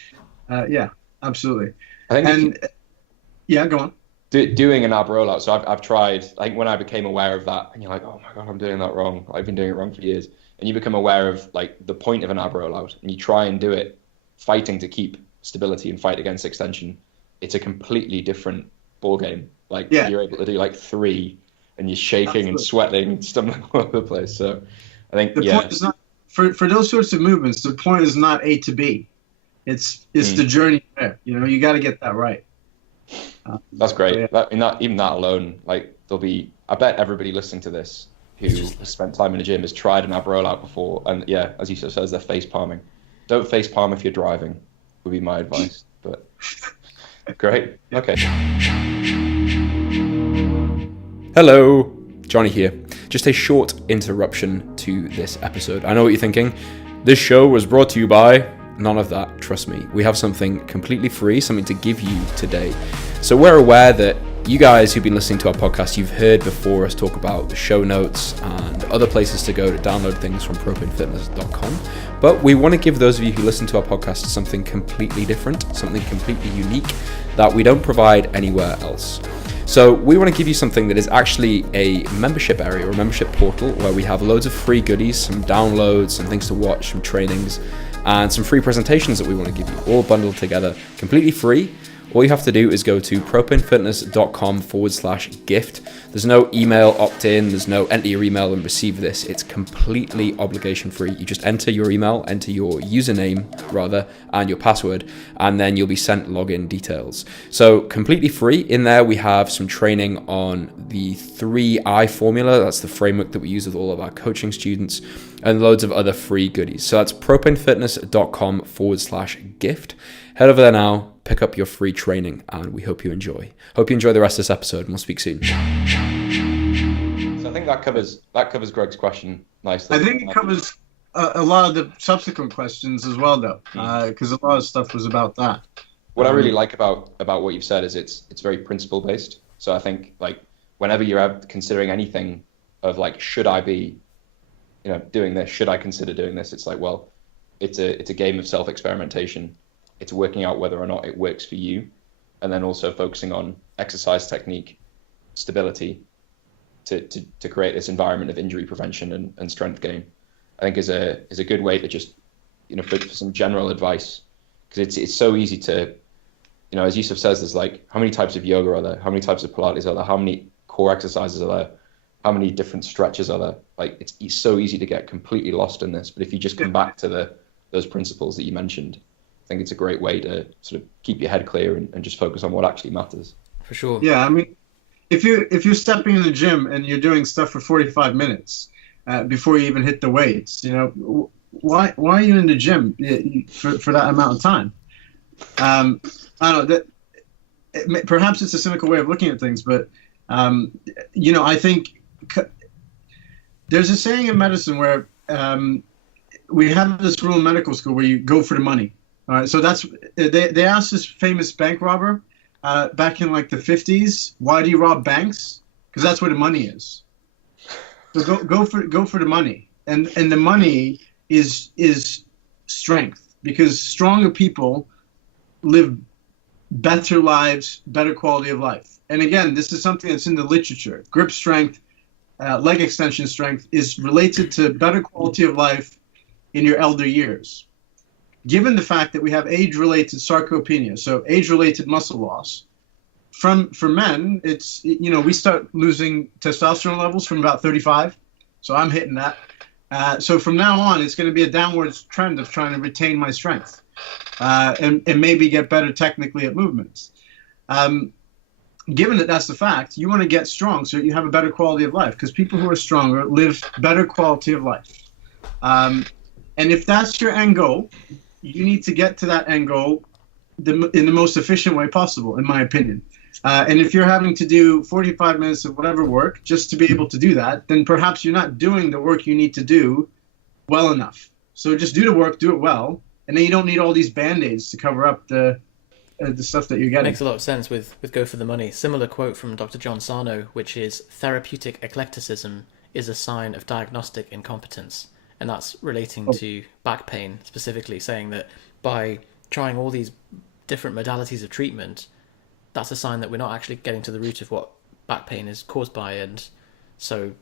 And yeah, absolutely. I think go on. Doing an ab rollout. So I've tried. I think when I became aware of that, and you're like, oh my god, I'm doing that wrong. I've been doing it wrong for years. And you become aware of like the point of an ab rollout, and you try and do it, fighting to keep stability and fight against extension, it's a completely different ball game. Like you're able to do like 3 and you're shaking and sweating and stumbling all over the place. So I think the point is not for those sorts of movements. The point is not A to B. It's the journey there. You know, you got to get that right. That's great. Even that alone, like I bet everybody listening to this who has spent time in a gym has tried an ab rollout before, and as Yusef says, they're face palming. Don't face palm if you're driving, would be my advice. But great. Okay. Hello, Jonny here. Just a short interruption to this episode. I know what you're thinking. This show was brought to you by... None of that, trust me. We have something completely free, something to give you today. So we're aware that you guys who've been listening to our podcast, you've heard before us talk about the show notes and other places to go to download things from propanefitness.com. But we want to give those of you who listen to our podcast something completely different, something completely unique that we don't provide anywhere else. So we want to give you something that is actually a membership area or a membership portal where we have loads of free goodies, some downloads, some things to watch, some trainings, and some free presentations that we want to give you, all bundled together, completely free. All you have to do is go to propanefitness.com/gift. There's no email opt-in, there's no enter your email and receive this. It's completely obligation free. You just enter your email, enter your username rather, and your password, and then you'll be sent login details. So completely free. In there we have some training on the 3I formula. That's the framework that we use with all of our coaching students, and loads of other free goodies. So that's propanefitness.com/gift. Head over there now, pick up your free training, and we hope you enjoy. Hope you enjoy the rest of this episode, and we'll speak soon. So I think that covers Greg's question nicely. I think it covers a lot of the subsequent questions as well, though, because a lot of stuff was about that. What I really like about what you've said is it's very principle based. So I think like whenever you're considering anything of like, should I be, doing this? Should I consider doing this? It's like, well, it's a game of self-experimentation. It's working out whether or not it works for you, and then also focusing on exercise technique, stability, to create this environment of injury prevention and strength gain. I think is a good way to just, for some general advice, because it's so easy to, as Yusef says, there's like, how many types of yoga are there? How many types of Pilates are there? How many core exercises are there? How many different stretches are there? Like it's so easy to get completely lost in this. But if you just come back to those principles that you mentioned, I think it's a great way to sort of keep your head clear and just focus on what actually matters. For sure. Yeah, I mean, if you're stepping in the gym and you're doing stuff for 45 minutes before you even hit the weights, why are you in the gym for that amount of time? I don't know. Perhaps it's a cynical way of looking at things, but I think there's a saying in medicine where we have this rule in medical school where you go for the money. All right, so that's they asked this famous bank robber back in like the 50s, why do you rob banks? Because that's where the money is. So go for the money, and the money is strength, because stronger people live better lives, better quality of life. And again, this is something that's in the literature. Grip strength, leg extension strength is related to better quality of life in your elder years. Given the fact that we have age-related sarcopenia, so age-related muscle loss, for men, it's, we start losing testosterone levels from about 35. So I'm hitting that. So from now on, it's going to be a downward trend of trying to retain my strength and maybe get better technically at movements. Given that that's the fact, you want to get strong so you have a better quality of life, because people who are stronger live better quality of life. And if that's your end goal, you need to get to that end goal in the most efficient way possible, in my opinion. And if you're having to do 45 minutes of whatever work just to be able to do that, then perhaps you're not doing the work you need to do well enough. So just do the work, do it well, and then you don't need all these Band-Aids to cover up the stuff that you're getting. Makes a lot of sense with go for the money. Similar quote from Dr. John Sarno, which is, therapeutic eclecticism is a sign of diagnostic incompetence. And that's relating to back pain specifically, saying that by trying all these different modalities of treatment, that's a sign that we're not actually getting to the root of what back pain is caused by, and so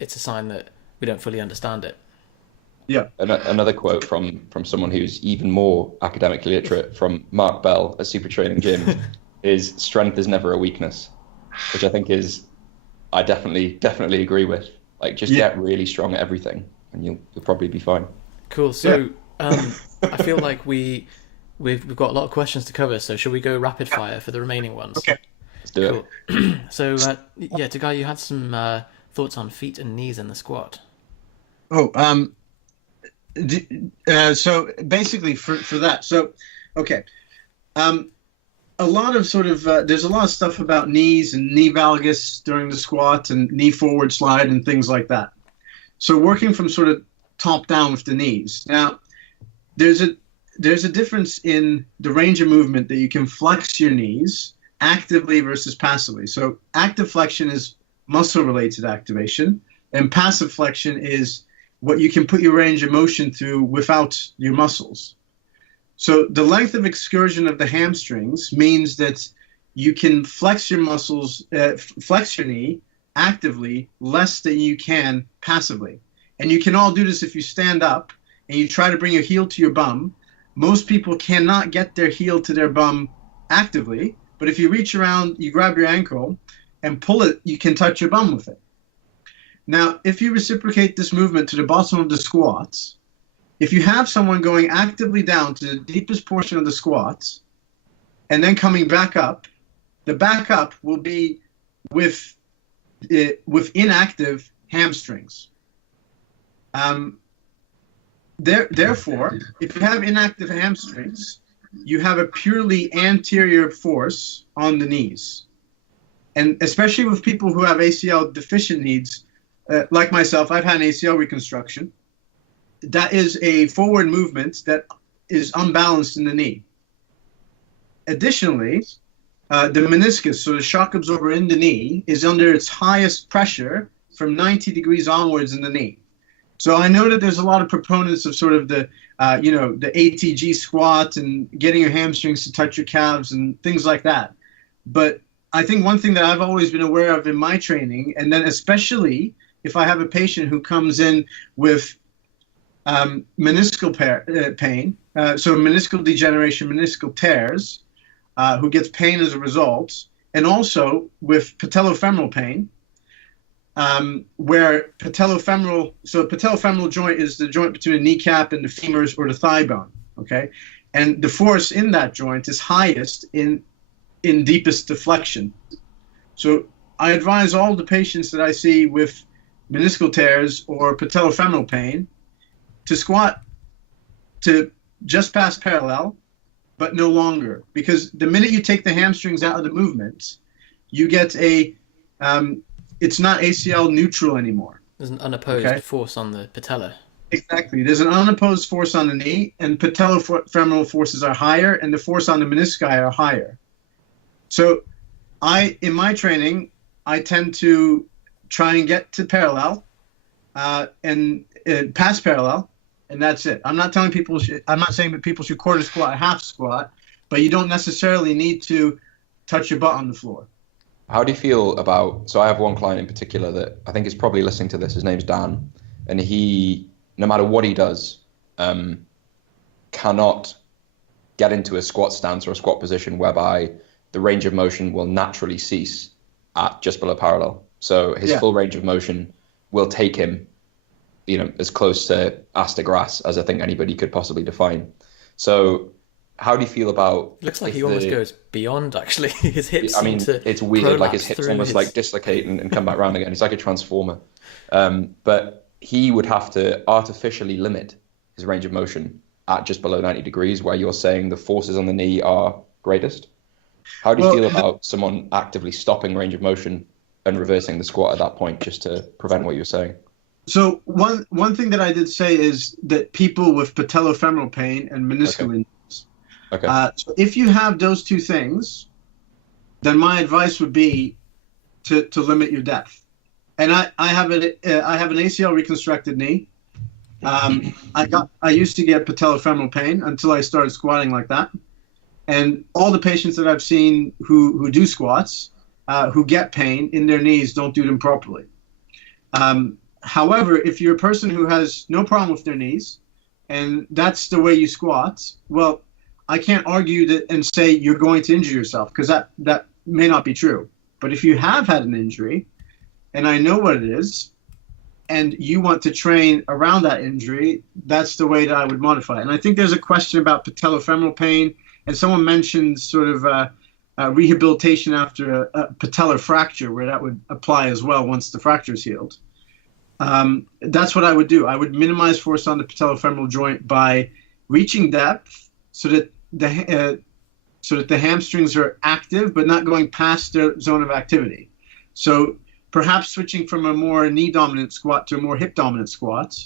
it's a sign that we don't fully understand it. Yeah. Another quote from someone who's even more academically literate, from Mark Bell at Super Training Gym, is strength is never a weakness, which I think I definitely agree with. Like, just get really strong at everything, and you'll probably be fine. Cool. So I feel like we've got a lot of questions to cover. So should we go rapid fire for the remaining ones? Okay. Let's do it. So Togay, you had some thoughts on feet and knees in the squat. So basically for that, a lot of there's a lot of stuff about knees and knee valgus during the squat and knee forward slide and things like that. So working from sort of top down with the knees. Now, there's a difference in the range of movement that you can flex your knees actively versus passively. So active flexion is muscle related activation, and passive flexion is what you can put your range of motion through without your muscles. So the length of excursion of the hamstrings means that you can flex your muscles, flex your knee actively less than you can passively. And you can all do this if you stand up and you try to bring your heel to your bum. Most people cannot get their heel to their bum actively, but if you reach around, you grab your ankle and pull it, you can touch your bum with it. Now, if you reciprocate this movement to the bottom of the squats, if you have someone going actively down to the deepest portion of the squats and then coming back up, the back up will be with inactive hamstrings. Therefore, if you have inactive hamstrings, you have a purely anterior force on the knees. And especially with people who have ACL deficient needs, like myself, I've had an ACL reconstruction. That is a forward movement that is unbalanced in the knee. Additionally, the meniscus, so the shock absorber in the knee, is under its highest pressure from 90 degrees onwards in the knee. So I know that there's a lot of proponents of sort of the ATG squat and getting your hamstrings to touch your calves and things like that. But I think one thing that I've always been aware of in my training, and then especially if I have a patient who comes in with meniscal pain, so meniscal degeneration, meniscal tears, who gets pain as a result, and also with patellofemoral pain, where patellofemoral joint is the joint between the kneecap and the femurs or the thigh bone, okay? And the force in that joint is highest in deepest deflection. So I advise all the patients that I see with meniscal tears or patellofemoral pain to squat to just past parallel, but no longer. Because the minute you take the hamstrings out of the movement, you get it's not ACL neutral anymore. There's an unopposed force on the patella. Exactly. There's an unopposed force on the knee, and patellofemoral forces are higher, and the force on the menisci are higher. So in my training, I tend to try and get to parallel and past parallel, and that's it. I'm not saying that people should quarter squat, half squat, but you don't necessarily need to touch your butt on the floor. How do you feel about, so I have one client in particular that I think is probably listening to this. His name's Dan, and he, no matter what he does, cannot get into a squat stance or a squat position whereby the range of motion will naturally cease at just below parallel. So his full range of motion will take him, as close to ass to grass as I think anybody could possibly define. So how do you feel about... Looks like he almost goes beyond, actually. His hips seem to it's weird, like his hips almost like dislocate and come back around again. He's like a transformer. But he would have to artificially limit his range of motion at just below 90 degrees, where you're saying the forces on the knee are greatest. How do you feel about someone actively stopping range of motion and reversing the squat at that point just to prevent what you're saying? So one thing that I did say is that people with patellofemoral pain and meniscal injuries. Okay. So if you have those two things, then my advice would be to limit your depth. And I have an ACL reconstructed knee. I used to get patellofemoral pain until I started squatting like that. And all the patients that I've seen who do squats, who get pain in their knees, don't do them properly. However, if you're a person who has no problem with their knees, and that's the way you squat, well, I can't argue that and say you're going to injure yourself, because that may not be true. But if you have had an injury, and I know what it is, and you want to train around that injury, that's the way that I would modify it. And I think there's a question about patellofemoral pain, and someone mentioned sort of rehabilitation after a patellar fracture, where that would apply as well once the fracture is healed. That's what I would do. I would minimize force on the patellofemoral joint by reaching depth so that the hamstrings are active but not going past their zone of activity. So perhaps switching from a more knee-dominant squat to a more hip-dominant squat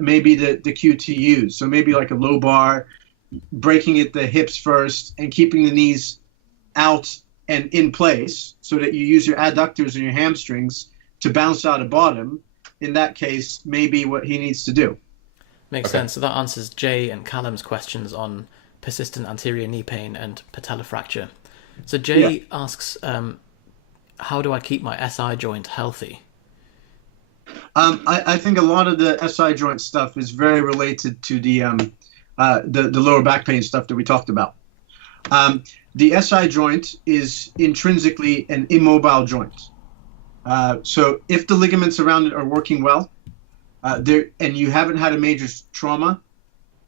may be the cue to use. So maybe like a low bar, breaking at the hips first and keeping the knees out and in place so that you use your adductors and your hamstrings to bounce out of bottom. In that case, maybe what he needs to do. Makes sense. So that answers Jay and Callum's questions on persistent anterior knee pain and patellar fracture. So Jay asks, how do I keep my SI joint healthy? I think a lot of the SI joint stuff is very related to the lower back pain stuff that we talked about. The SI joint is intrinsically an immobile joint. So if the ligaments around it are working well, and you haven't had a major trauma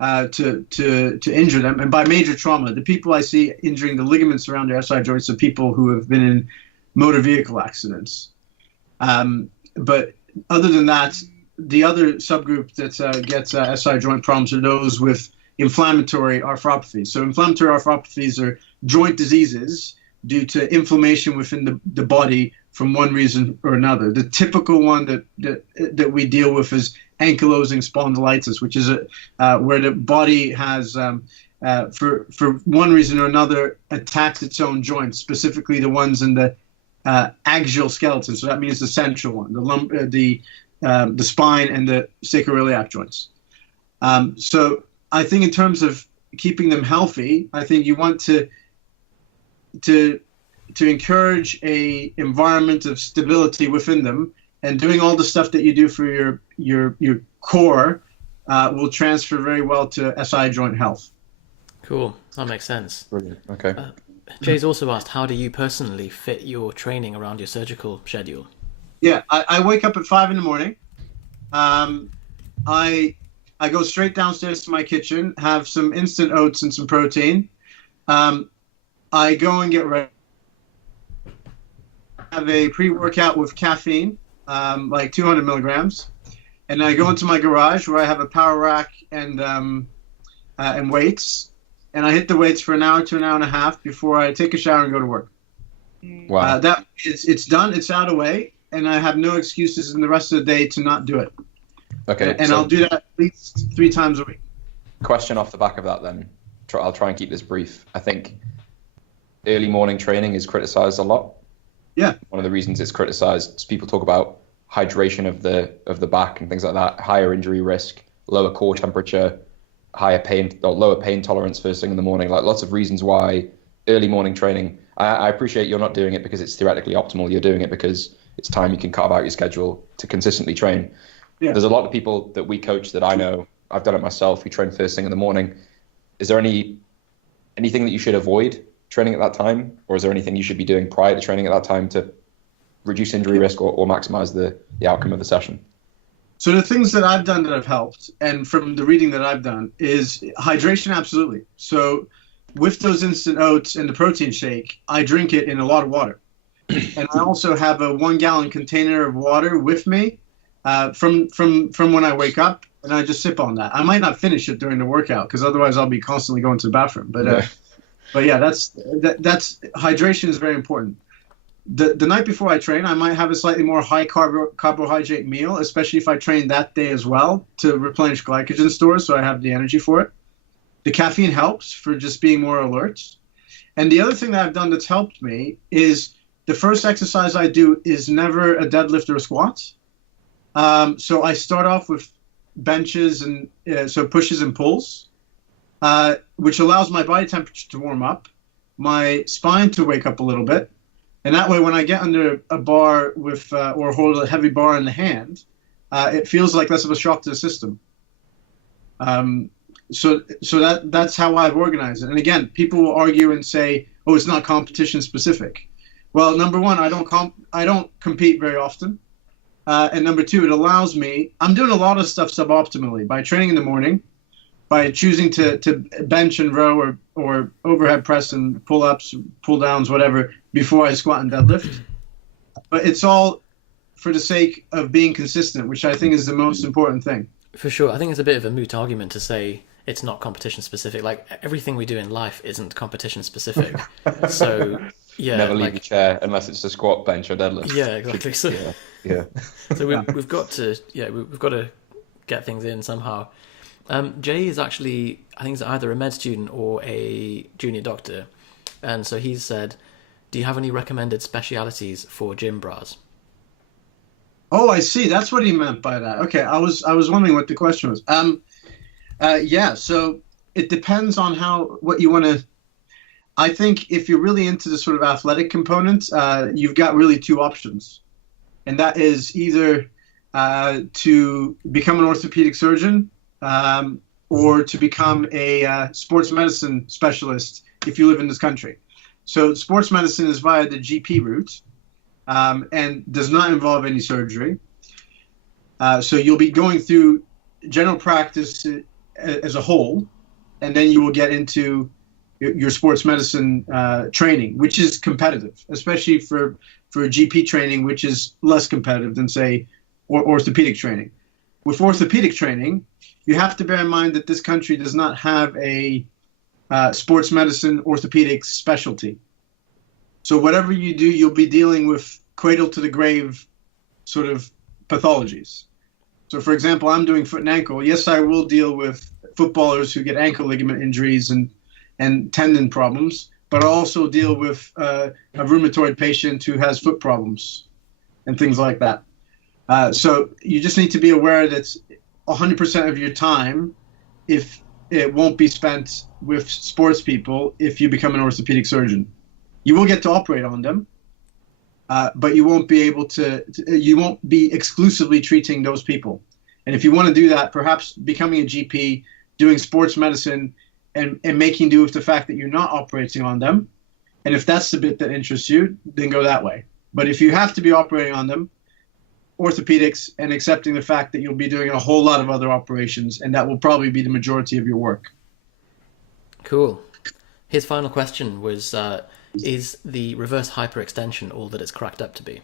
to injure them, and by major trauma, the people I see injuring the ligaments around their SI joints are people who have been in motor vehicle accidents. But other than that, the other subgroup that gets SI joint problems are those with inflammatory arthropathies. So inflammatory arthropathies are joint diseases due to inflammation within the body from one reason or another. The typical one that we deal with is ankylosing spondylitis, which is where the body has, for one reason or another, attacks its own joints, specifically the ones in the axial skeleton. So that means the central one, the spine and the sacroiliac joints. So I think in terms of keeping them healthy, I think you want to encourage a environment of stability within them, and doing all the stuff that you do for your core will transfer very well to SI joint health. Cool, that makes sense. Brilliant. Okay. Jay's also asked, how do you personally fit your training around your surgical schedule? Yeah, I wake up at 5 a.m. I go straight downstairs to my kitchen, have some instant oats and some protein. I go and get ready. Have a pre-workout with caffeine, like 200 milligrams, and I go into my garage where I have a power rack and weights, and I hit the weights for an hour to an hour and a half before I take a shower and go to work. Wow. It's done. It's out of the way, and I have no excuses in the rest of the day to not do it. Okay. And I'll do that at least 3 times a week. Question off the back of that then. I'll try and keep this brief. I think early morning training is criticized a lot. Yeah. One of the reasons it's criticized is people talk about hydration of the back and things like that, higher injury risk, lower core temperature, higher pain or lower pain tolerance first thing in the morning, like lots of reasons why early morning training. I appreciate you're not doing it because it's theoretically optimal. You're doing it because it's time you can carve out your schedule to consistently train. Yeah. There's a lot of people that we coach that I know, I've done it myself, who train first thing in the morning. Is there anything that you should avoid training at that time, or is there anything you should be doing prior to training at that time to reduce injury risk or maximize the outcome of the session? So the things that I've done that have helped, and from the reading that I've done, is hydration, absolutely. So with those instant oats and the protein shake, I drink it in a lot of water. And I also have a 1 gallon container of water with me from when I wake up, and I just sip on that. I might not finish it during the workout because otherwise I'll be constantly going to the bathroom. But yeah, that's hydration is very important. The night before I train, I might have a slightly more high carbohydrate meal, especially if I train that day as well, to replenish glycogen stores so I have the energy for it. The caffeine helps for just being more alert. And the other thing that I've done that's helped me is the first exercise I do is never a deadlift or a squat. So I start off with benches and so pushes and pulls, which allows my body temperature to warm up, my spine to wake up a little bit. And that way, when I get under a bar with or hold a heavy bar in the hand, it feels like less of a shock to the system. So that's how I've organized it. And again, people will argue and say, "Oh, it's not competition specific." Well, number one, I don't compete very often, and number two, it allows me. I'm doing a lot of stuff suboptimally by training in the morning, by choosing to bench and row or overhead press and pull ups, pull downs, whatever, before I squat and deadlift. But it's all for the sake of being consistent, which I think is the most important thing. For sure. I think it's a bit of a moot argument to say it's not competition specific. Like, everything we do in life isn't competition specific. So, yeah. Never leave the chair unless it's a squat, bench, or deadlift. Yeah, exactly. So, yeah. So we've got to get things in somehow. Jay is actually, I think he's either a med student or a junior doctor. And so he said, do you have any recommended specialities for gym bras? Oh, I see. That's what he meant by that. Okay, I was wondering what the question was. Yeah, so it depends on what you want to. I think if you're really into the sort of athletic component, you've got really two options, and that is either to become an orthopedic surgeon or to become a sports medicine specialist if you live in this country. So sports medicine is via the GP route. And does not involve any surgery. So you'll be going through general practice as a whole, and then you will get into your sports medicine training, which is competitive, especially for GP training, which is less competitive than, say, orthopedic training. With orthopedic training, you have to bear in mind that this country does not have a sports medicine orthopedic specialty. So whatever you do, you'll be dealing with cradle to the grave sort of pathologies. So for example, I'm doing foot and ankle. Yes, I will deal with footballers who get ankle ligament injuries and tendon problems, but I also deal with a rheumatoid patient who has foot problems and things like that. So you just need to be aware that 100% of your time, if it won't be spent with sports people if you become an orthopedic surgeon. You will get to operate on them, but you won't be able you won't be exclusively treating those people. And if you want to do that, perhaps becoming a GP, doing sports medicine, and making do with the fact that you're not operating on them. And if that's the bit that interests you, then go that way. But if you have to be operating on them, orthopedics, and accepting the fact that you'll be doing a whole lot of other operations, and that will probably be the majority of your work. Cool. His final question was, is the reverse hyperextension all that it's cracked up to be?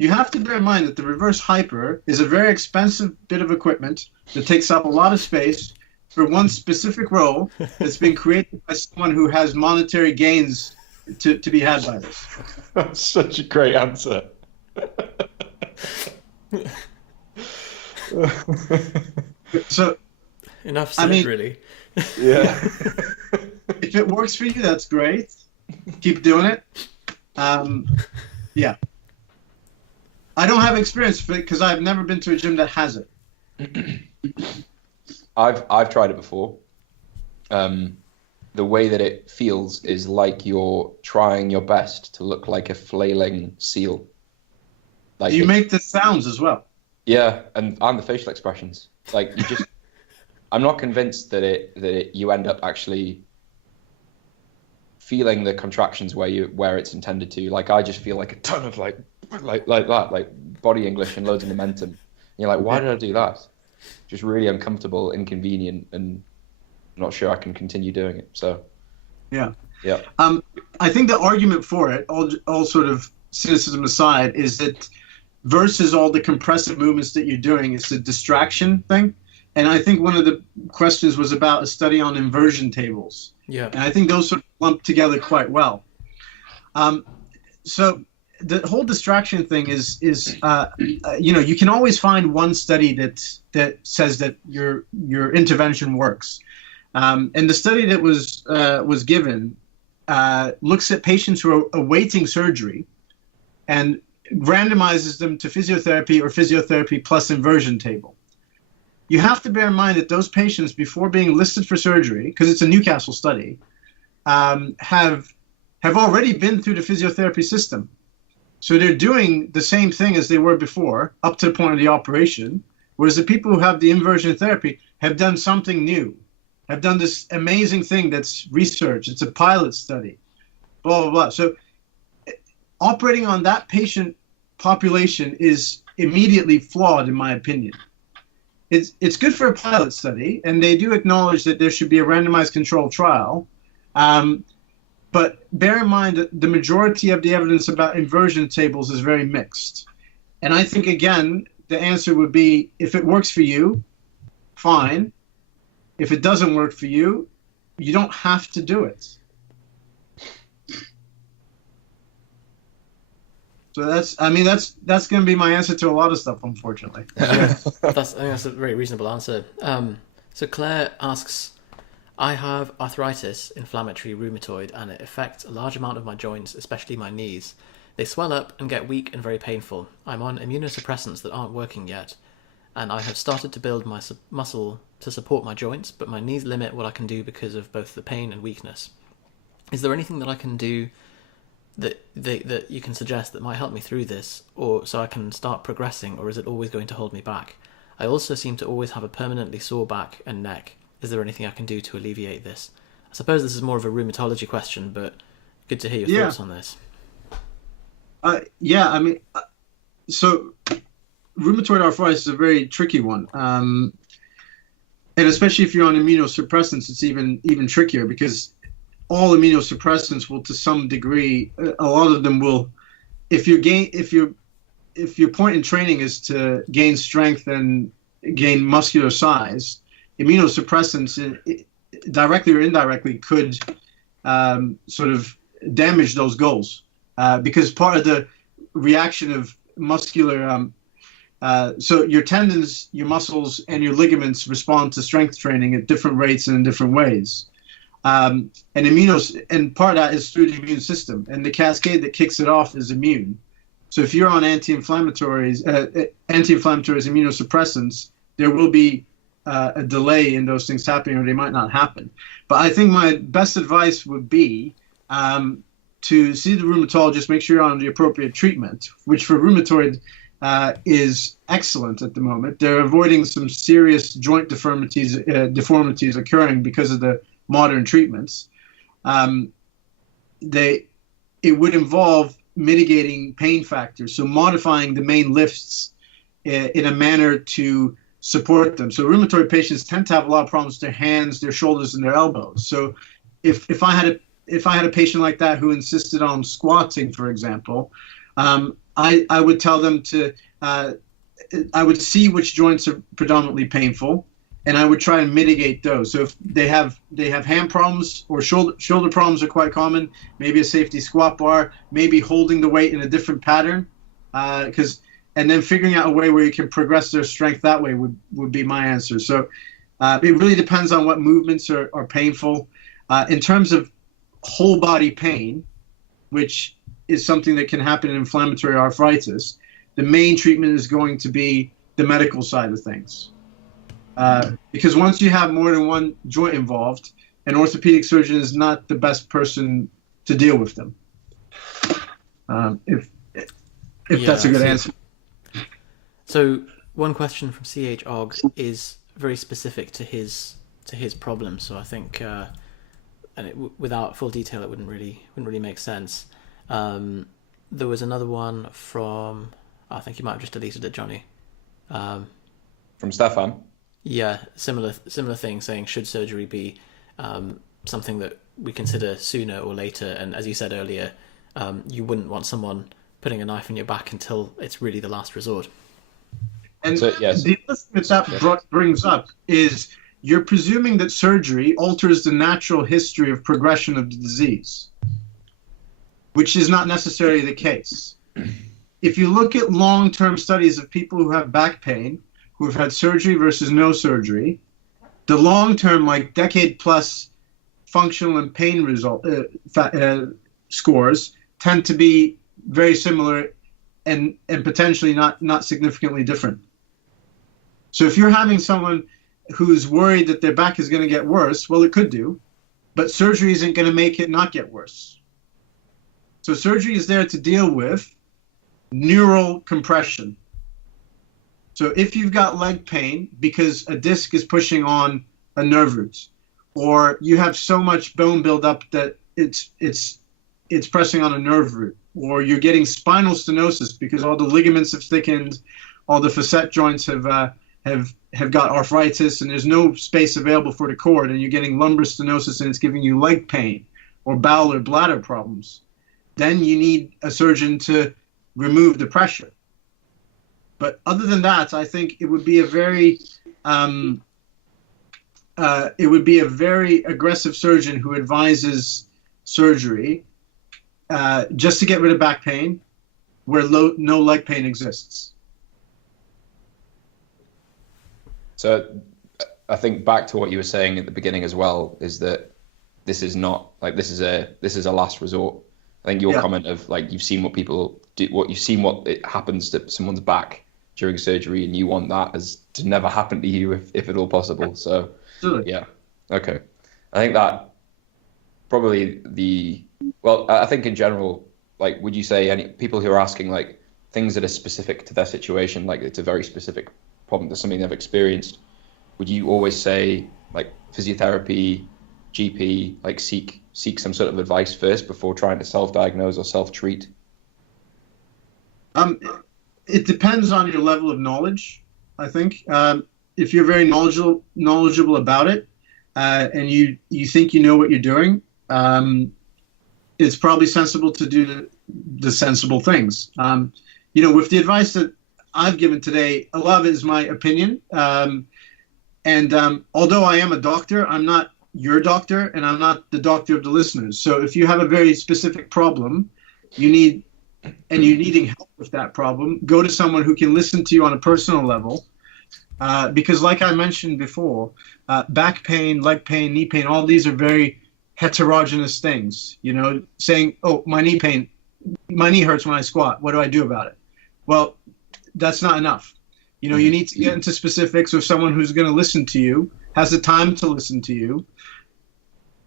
You have to bear in mind that the reverse hyper is a very expensive bit of equipment that takes up a lot of space for one specific role that's been created by someone who has monetary gains to be had by this. That's such a great answer. So enough said, really. Yeah. If it works for you, that's great. Keep doing it. Yeah. I don't have experience with it because I've never been to a gym that has it. I've tried it before. The way that it feels is like you're trying your best to look like a flailing seal. Like you make the sounds as well. Yeah, and the facial expressions. Like you just, I'm not convinced that you end up actually feeling the contractions where it's intended to. Like I just feel like a ton of like that, like body English and loads of momentum. And you're like, why did I do that? Just really uncomfortable, inconvenient, and I'm not sure I can continue doing it. So yeah. I think the argument for it, all sort of cynicism aside, is that versus all the compressive movements that you're doing, it's the distraction thing. And I think one of the questions was about a study on inversion tables. Yeah. And I think those sort of lump together quite well. So the whole distraction thing is you can always find one study that says that your intervention works. And the study that was given looks at patients who are awaiting surgery and randomizes them to physiotherapy or physiotherapy plus inversion table. You have to bear in mind that those patients, before being listed for surgery, because it's a Newcastle study, have already been through the physiotherapy system. So they're doing the same thing as they were before, up to the point of the operation, whereas the people who have the inversion therapy have done something new, have done this amazing thing that's research. It's a pilot study, blah, blah, blah. So operating on that patient population is immediately flawed, in my opinion. It's good for a pilot study, and they do acknowledge that there should be a randomized controlled trial. But bear in mind that the majority of the evidence about inversion tables is very mixed. And I think, again, the answer would be, if it works for you, fine. If it doesn't work for you, you don't have to do it. So that's going to be my answer to a lot of stuff, unfortunately. I think that's a very reasonable answer. So Claire asks, I have arthritis, inflammatory rheumatoid, and it affects a large amount of my joints, especially my knees. They swell up and get weak and very painful. I'm on immunosuppressants that aren't working yet, and I have started to build my muscle to support my joints, but my knees limit what I can do because of both the pain and weakness. Is there anything that I can do that you can suggest that might help me through this, or so I can start progressing, or is it always going to hold me back? I also seem to always have a permanently sore back and neck. Is there anything I can do to alleviate this? I suppose this is more of a rheumatology question, but good to hear your thoughts on this. So rheumatoid arthritis is a very tricky one. And especially if you're on immunosuppressants, it's even trickier, because all immunosuppressants will, to some degree, a lot of them will, if your point in training is to gain strength and gain muscular size, immunosuppressants, directly or indirectly, could sort of damage those goals, because part of the reaction of muscular, so your tendons, your muscles, and your ligaments respond to strength training at different rates and in different ways. And part of that is through the immune system, and the cascade that kicks it off is immune. So if you're on anti-inflammatories, immunosuppressants, there will be a delay in those things happening, or they might not happen. But I think my best advice would be to see the rheumatologist, make sure you're on the appropriate treatment, which for rheumatoid is excellent at the moment. They're avoiding some serious joint deformities occurring because of the modern treatments. It would involve mitigating pain factors, so modifying the main lifts in a manner to support them. So rheumatoid patients tend to have a lot of problems with their hands, their shoulders, and their elbows. So if I had a patient like that who insisted on squatting, for example, I would tell them to I would see which joints are predominantly painful, and I would try and mitigate those. So if they have hand problems or shoulder problems are quite common, maybe a safety squat bar, maybe holding the weight in a different pattern, and then figuring out a way where you can progress their strength that way would be my answer. So it really depends on what movements are painful. In terms of whole body pain, which is something that can happen in inflammatory arthritis, the main treatment is going to be the medical side of things. Because once you have more than one joint involved, an orthopedic surgeon is not the best person to deal with them. If that's a good answer. So one question from CH Og is very specific to his problem. So I think, without full detail, it wouldn't really make sense. There was another one from, I think you might have just deleted it, Jonny. From Stefan. Yeah, similar thing, saying should surgery be something that we consider sooner or later? And as you said earlier, you wouldn't want someone putting a knife in your back until it's really the last resort. And so, yes. The other thing that brings up is you're presuming that surgery alters the natural history of progression of the disease, which is not necessarily the case. If you look at long-term studies of people who have back pain, who have had surgery versus no surgery, the long-term, like decade-plus functional and pain scores tend to be very similar and potentially not significantly different. So if you're having someone who's worried that their back is going to get worse, well, it could do, but surgery isn't going to make it not get worse. So surgery is there to deal with neural compression. So if you've got leg pain because a disc is pushing on a nerve root, or you have so much bone buildup that it's pressing on a nerve root, or you're getting spinal stenosis because all the ligaments have thickened, all the facet joints have got arthritis, and there's no space available for the cord, and you're getting lumbar stenosis and it's giving you leg pain or bowel or bladder problems, then you need a surgeon to remove the pressure. But other than that, I think it would be a very aggressive surgeon who advises surgery just to get rid of back pain where no leg pain exists. So I think back to what you were saying at the beginning as well, is that this is not like, this is a last resort. I think your comment of like, you've seen what people do, what it happens to someone's back during surgery, and you want that as to never happen to you if at all possible. So Absolutely. Yeah. Okay. I think that probably I think in general, like, would you say any people who are asking like things that are specific to their situation, like it's a very specific problem, that's something they've experienced, would you always say like physiotherapy, GP, like seek some sort of advice first before trying to self-diagnose or self-treat? It depends on your level of knowledge, I think. If you're very knowledgeable about it, and you think you know what you're doing, it's probably sensible to do the sensible things. With the advice that I've given today, a lot of it is my opinion. And although I am a doctor, I'm not your doctor, and I'm not the doctor of the listeners. So if you have a very specific problem, you're needing help with that problem, go to someone who can listen to you on a personal level. Because like I mentioned before, back pain, leg pain, knee pain, all these are very heterogeneous things. Saying, oh, my knee hurts when I squat. What do I do about it? Well, that's not enough. You need to get into specifics with someone who's going to listen to you, has the time to listen to you,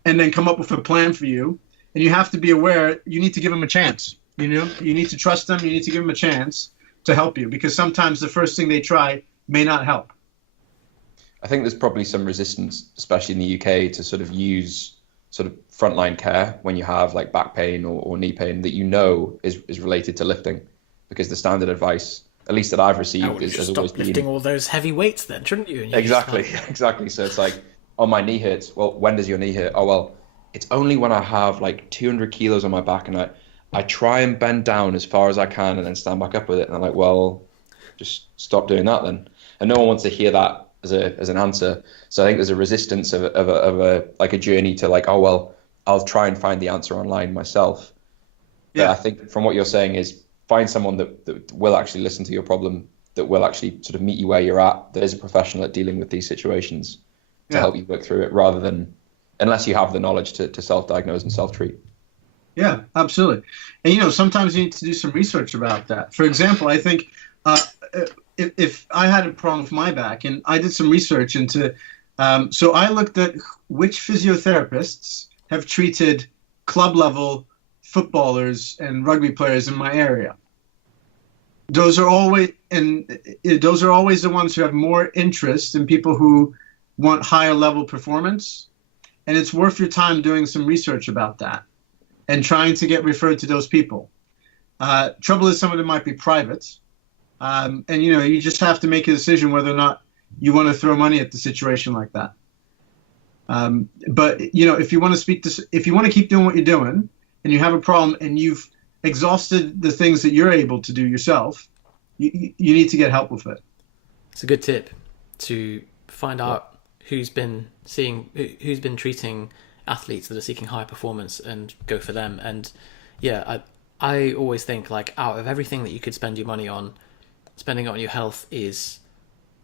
and then come up with a plan for you. And you have to be aware, you need to give them a chance. You need to trust them. You need to give them a chance to help you, because sometimes the first thing they try may not help. I think there's probably some resistance, especially in the UK, to sort of use sort of frontline care when you have like back pain or knee pain that is related to lifting, because the standard advice, at least that I've received, has always been lifting all those heavy weights then, shouldn't you? Exactly. So it's like, oh, my knee hurts. Well, when does your knee hurt? Oh, well, it's only when I have like 200 kilos on my back and I try and bend down as far as I can and then stand back up with it. And I'm like, well, just stop doing that then. And no one wants to hear that as an answer. So I think there's a resistance of a journey to like, oh, well, I'll try and find the answer online myself. Yeah. But I think from what you're saying is find someone that will actually listen to your problem, that will actually sort of meet you where you're at, that is a professional at dealing with these situations to help you work through it, rather than, unless you have the knowledge to self-diagnose and self-treat. Yeah, absolutely. And, sometimes you need to do some research about that. For example, I think if I had a problem with my back, and I did some research into, so I looked at which physiotherapists have treated club level footballers and rugby players in my area. Those are always the ones who have more interest in people who want higher level performance. And it's worth your time doing some research about that and trying to get referred to those people. Trouble is, some of them might be private. And, you just have to make a decision whether or not you want to throw money at the situation like that. But, if you want to keep doing what you're doing and you have a problem and you've exhausted the things that you're able to do yourself, you need to get help with it. It's a good tip to find out who's been treating athletes that are seeking high performance and go for them. And I always think, like, out of everything that you could spend your money on, spending it on your health is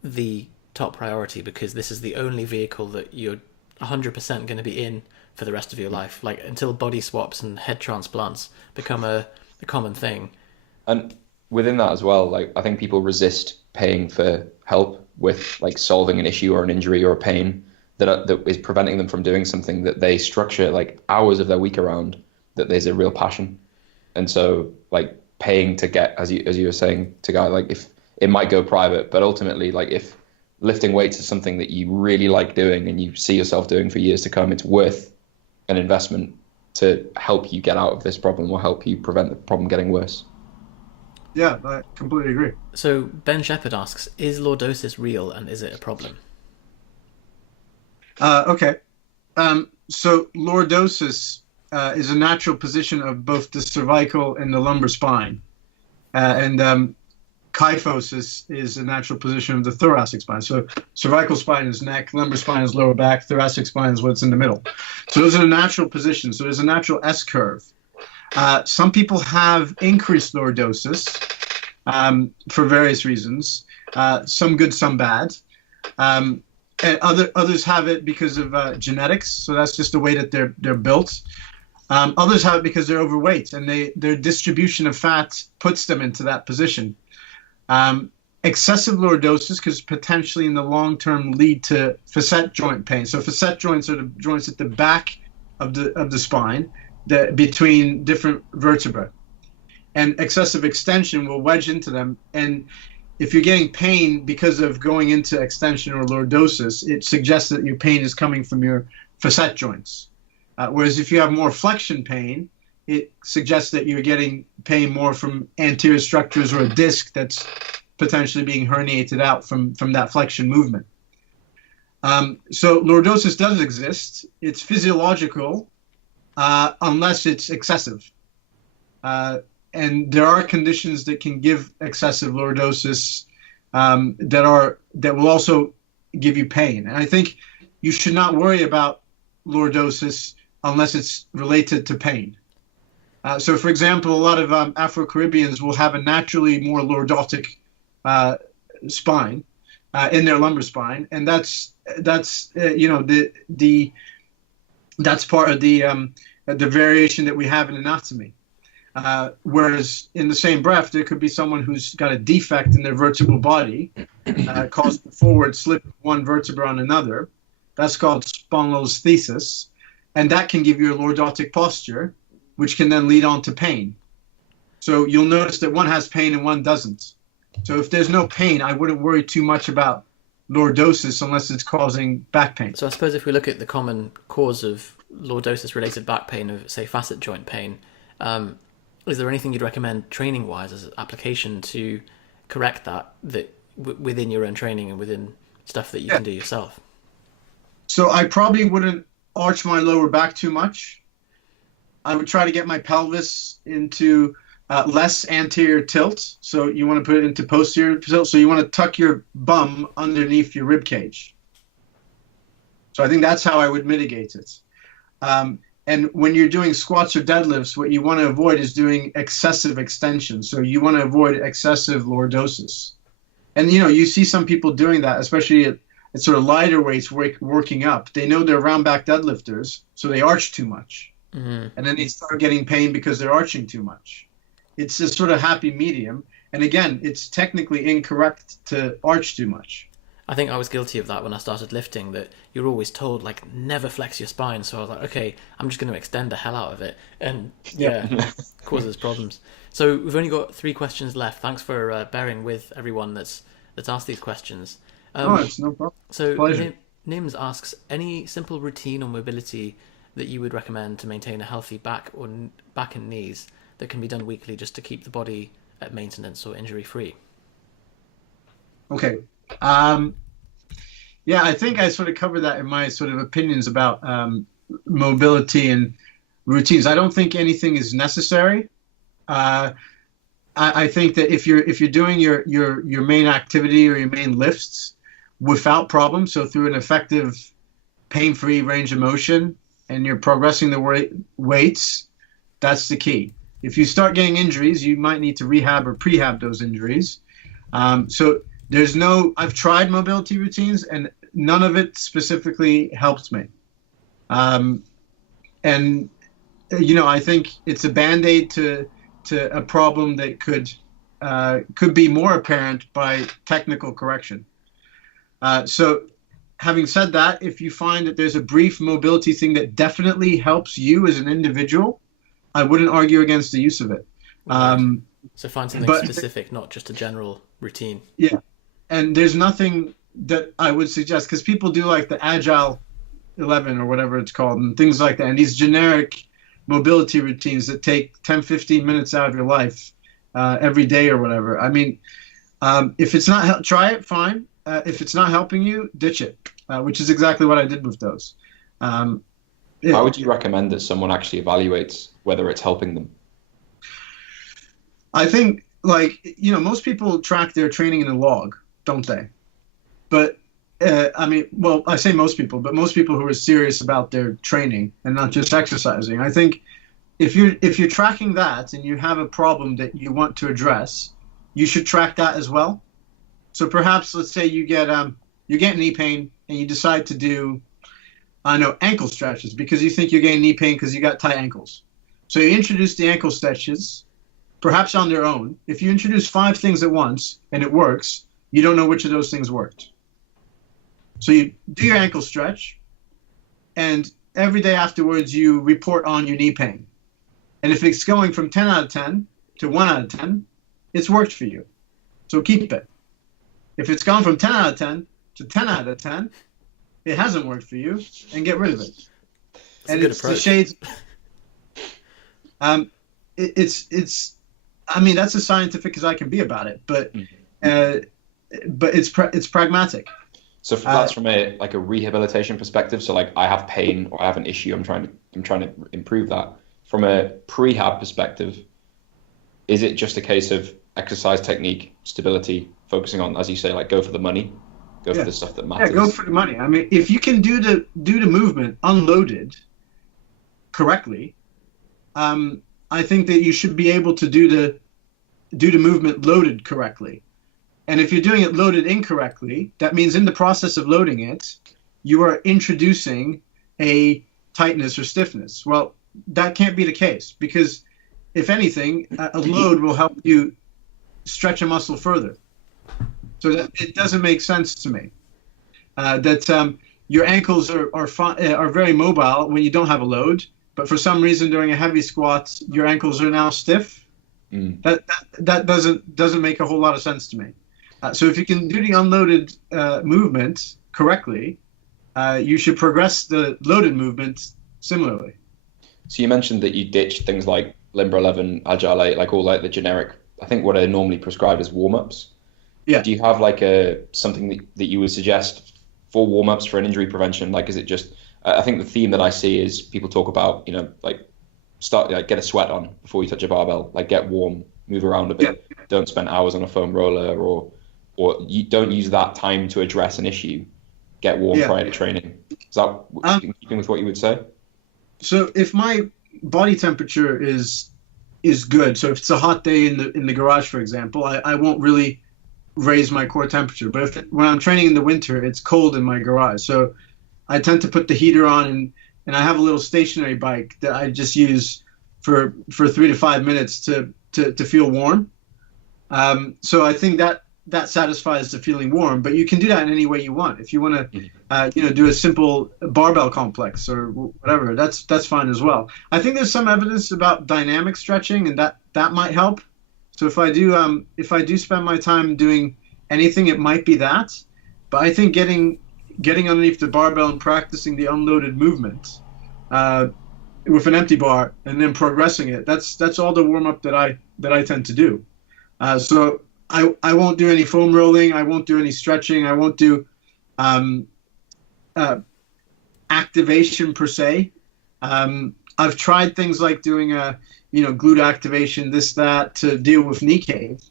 the top priority, because this is the only vehicle that you're 100% going to be in for the rest of your life, like until body swaps and head transplants become a common thing. And within that as well, like, I think people resist paying for help with like solving an issue or an injury or a pain that is preventing them from doing something that they structure like hours of their week around, that there's a real passion. And so, like, paying to get, as you were saying, to go, like, if it might go private, but ultimately, like, if lifting weights is something that you really like doing and you see yourself doing for years to come, it's worth an investment to help you get out of this problem or help you prevent the problem getting worse. Yeah, I completely agree. So Ben Shepherd asks, is lordosis real and is it a problem? Okay. So lordosis is a natural position of both the cervical and the lumbar spine. And kyphosis is a natural position of the thoracic spine. So cervical spine is neck, lumbar spine is lower back, thoracic spine is what's in the middle. So those are the natural positions. So there's a natural S-curve. Some people have increased lordosis for various reasons, some good, some bad. And others have it because of genetics, so that's just the way that they're built. Others have it because they're overweight, and their distribution of fat puts them into that position. Excessive lordosis could potentially in the long term lead to facet joint pain. So facet joints are the joints at the back of the spine, between different vertebrae. And excessive extension will wedge into them. And if you're getting pain because of going into extension or lordosis, it suggests that your pain is coming from your facet joints. Whereas if you have more flexion pain, it suggests that you're getting pain more from anterior structures or a disc that's potentially being herniated out from that flexion movement. So lordosis does exist. It's physiological unless it's excessive. And there are conditions that can give excessive lordosis that will also give you pain. And I think you should not worry about lordosis unless it's related to pain. So, for example, a lot of Afro-Caribbeans will have a naturally more lordotic spine in their lumbar spine, and that's part of the variation that we have in anatomy. Whereas in the same breath, there could be someone who's got a defect in their vertebral body, caused the forward slip of one vertebra on another. That's called spondylolisthesis, and that can give you a lordotic posture, which can then lead on to pain. So you'll notice that one has pain and one doesn't. So if there's no pain, I wouldn't worry too much about lordosis unless it's causing back pain. So I suppose if we look at the common cause of lordosis-related back pain, of say facet joint pain, is there anything you'd recommend training-wise as an application to correct that within your own training and within stuff that you can do yourself? So I probably wouldn't arch my lower back too much. I would try to get my pelvis into less anterior tilt. So you want to put it into posterior tilt. So you want to tuck your bum underneath your rib cage. So I think that's how I would mitigate it. And when you're doing squats or deadlifts, what you want to avoid is doing excessive extension. So you want to avoid excessive lordosis. And, you see some people doing that, especially at sort of lighter weights working up. They know they're round back deadlifters, so they arch too much. Mm-hmm. And then they start getting pain because they're arching too much. It's a sort of happy medium. And again, it's technically incorrect to arch too much. I think I was guilty of that when I started lifting, that you're always told, like, never flex your spine. So I was like, okay, I'm just going to extend the hell out of it. And causes problems. So we've only got 3 questions left. Thanks for bearing with everyone that's asked these questions. It's no problem. So Nims asks, any simple routine or mobility that you would recommend to maintain a healthy back and knees that can be done weekly just to keep the body at maintenance or injury-free? Okay. I think I sort of covered that in my sort of opinions about mobility and routines. I don't think anything is necessary. I think that if you're doing your main activity or your main lifts without problem, so through an effective pain-free range of motion, and you're progressing the weights, that's the key. If you start getting injuries, you might need to rehab or prehab those injuries. So I've tried mobility routines and none of it specifically helped me. I think it's a Band-Aid to a problem that could be more apparent by technical correction. So having said that, if you find that there's a brief mobility thing that definitely helps you as an individual, I wouldn't argue against the use of it. So find something specific, not just a general routine. Yeah. And there's nothing that I would suggest, because people do like the Agile 11 or whatever it's called and things like that. And these generic mobility routines that take 10, 15 minutes out of your life every day or whatever. I mean, if it's not, try it, fine. If it's not helping you, ditch it, which is exactly what I did with those. How would you recommend that someone actually evaluates whether it's helping them? I think, most people track their training in a log, don't they? But I say most people, but most people who are serious about their training and not just exercising. I think if you're tracking that and you have a problem that you want to address, you should track that as well. So perhaps, let's say you get knee pain and you decide to do, ankle stretches because you think you're getting knee pain because you got tight ankles. So you introduce the ankle stretches, perhaps on their own. If you introduce 5 things at once and it works, you don't know which of those things worked. So you do your ankle stretch, and every day afterwards you report on your knee pain. And if it's going from 10 out of 10 to 1 out of 10, it's worked for you. So keep it. If it's gone from 10 out of 10 to 10 out of 10, it hasn't worked for you, and get rid of it. That's and it's approach. The shades. That's as scientific as I can be about it, but it's pragmatic. So that's from a rehabilitation perspective. So I have pain or I have an issue. I'm trying to improve that. From a prehab perspective, is it just a case of exercise technique, stability, focusing on, as you say, go for the money, for the stuff that matters? Yeah, go for the money. I mean, if you can do the movement unloaded correctly, I think that you should be able to do the movement loaded correctly. And if you're doing it loaded incorrectly, that means in the process of loading it, you are introducing a tightness or stiffness. Well, that can't be the case, because if anything, a load will help you stretch a muscle further. So it doesn't make sense to me that your ankles are very mobile when you don't have a load, but for some reason during a heavy squat, your ankles are now stiff. That doesn't make a whole lot of sense to me. So if you can do the unloaded movement correctly, you should progress the loaded movement similarly. So you mentioned that you ditched things like Limber 11, Agile 8, all the generic, I think what are normally prescribed as warm-ups. Yeah. Do you have something that you would suggest for warm-ups for an injury prevention? Is it just, I think the theme that I see is people talk about, start, get a sweat on before you touch a barbell, get warm, move around a bit. Yeah. Don't spend hours on a foam roller or you don't use that time to address an issue. Get warm prior to training. Is that in keeping with what you would say? So if my body temperature is good, so if it's a hot day in the garage, for example, I won't really raise my core temperature. But when I'm training in the winter, it's cold in my garage, so I tend to put the heater on, and I have a little stationary bike that I just use for 3 to 5 minutes to feel warm. So I think that satisfies the feeling warm, but you can do that in any way you want. If you want to, do a simple barbell complex or whatever, that's fine as well. I think there's some evidence about dynamic stretching, and that might help. So if I do spend my time doing anything, it might be that. But I think getting underneath the barbell and practicing the unloaded movement with an empty bar and then progressing it, that's all the warm up that I tend to do. So I won't do any foam rolling. I won't do any stretching. I won't do activation per se. I've tried things like doing glute activation, this, that, to deal with knee cave.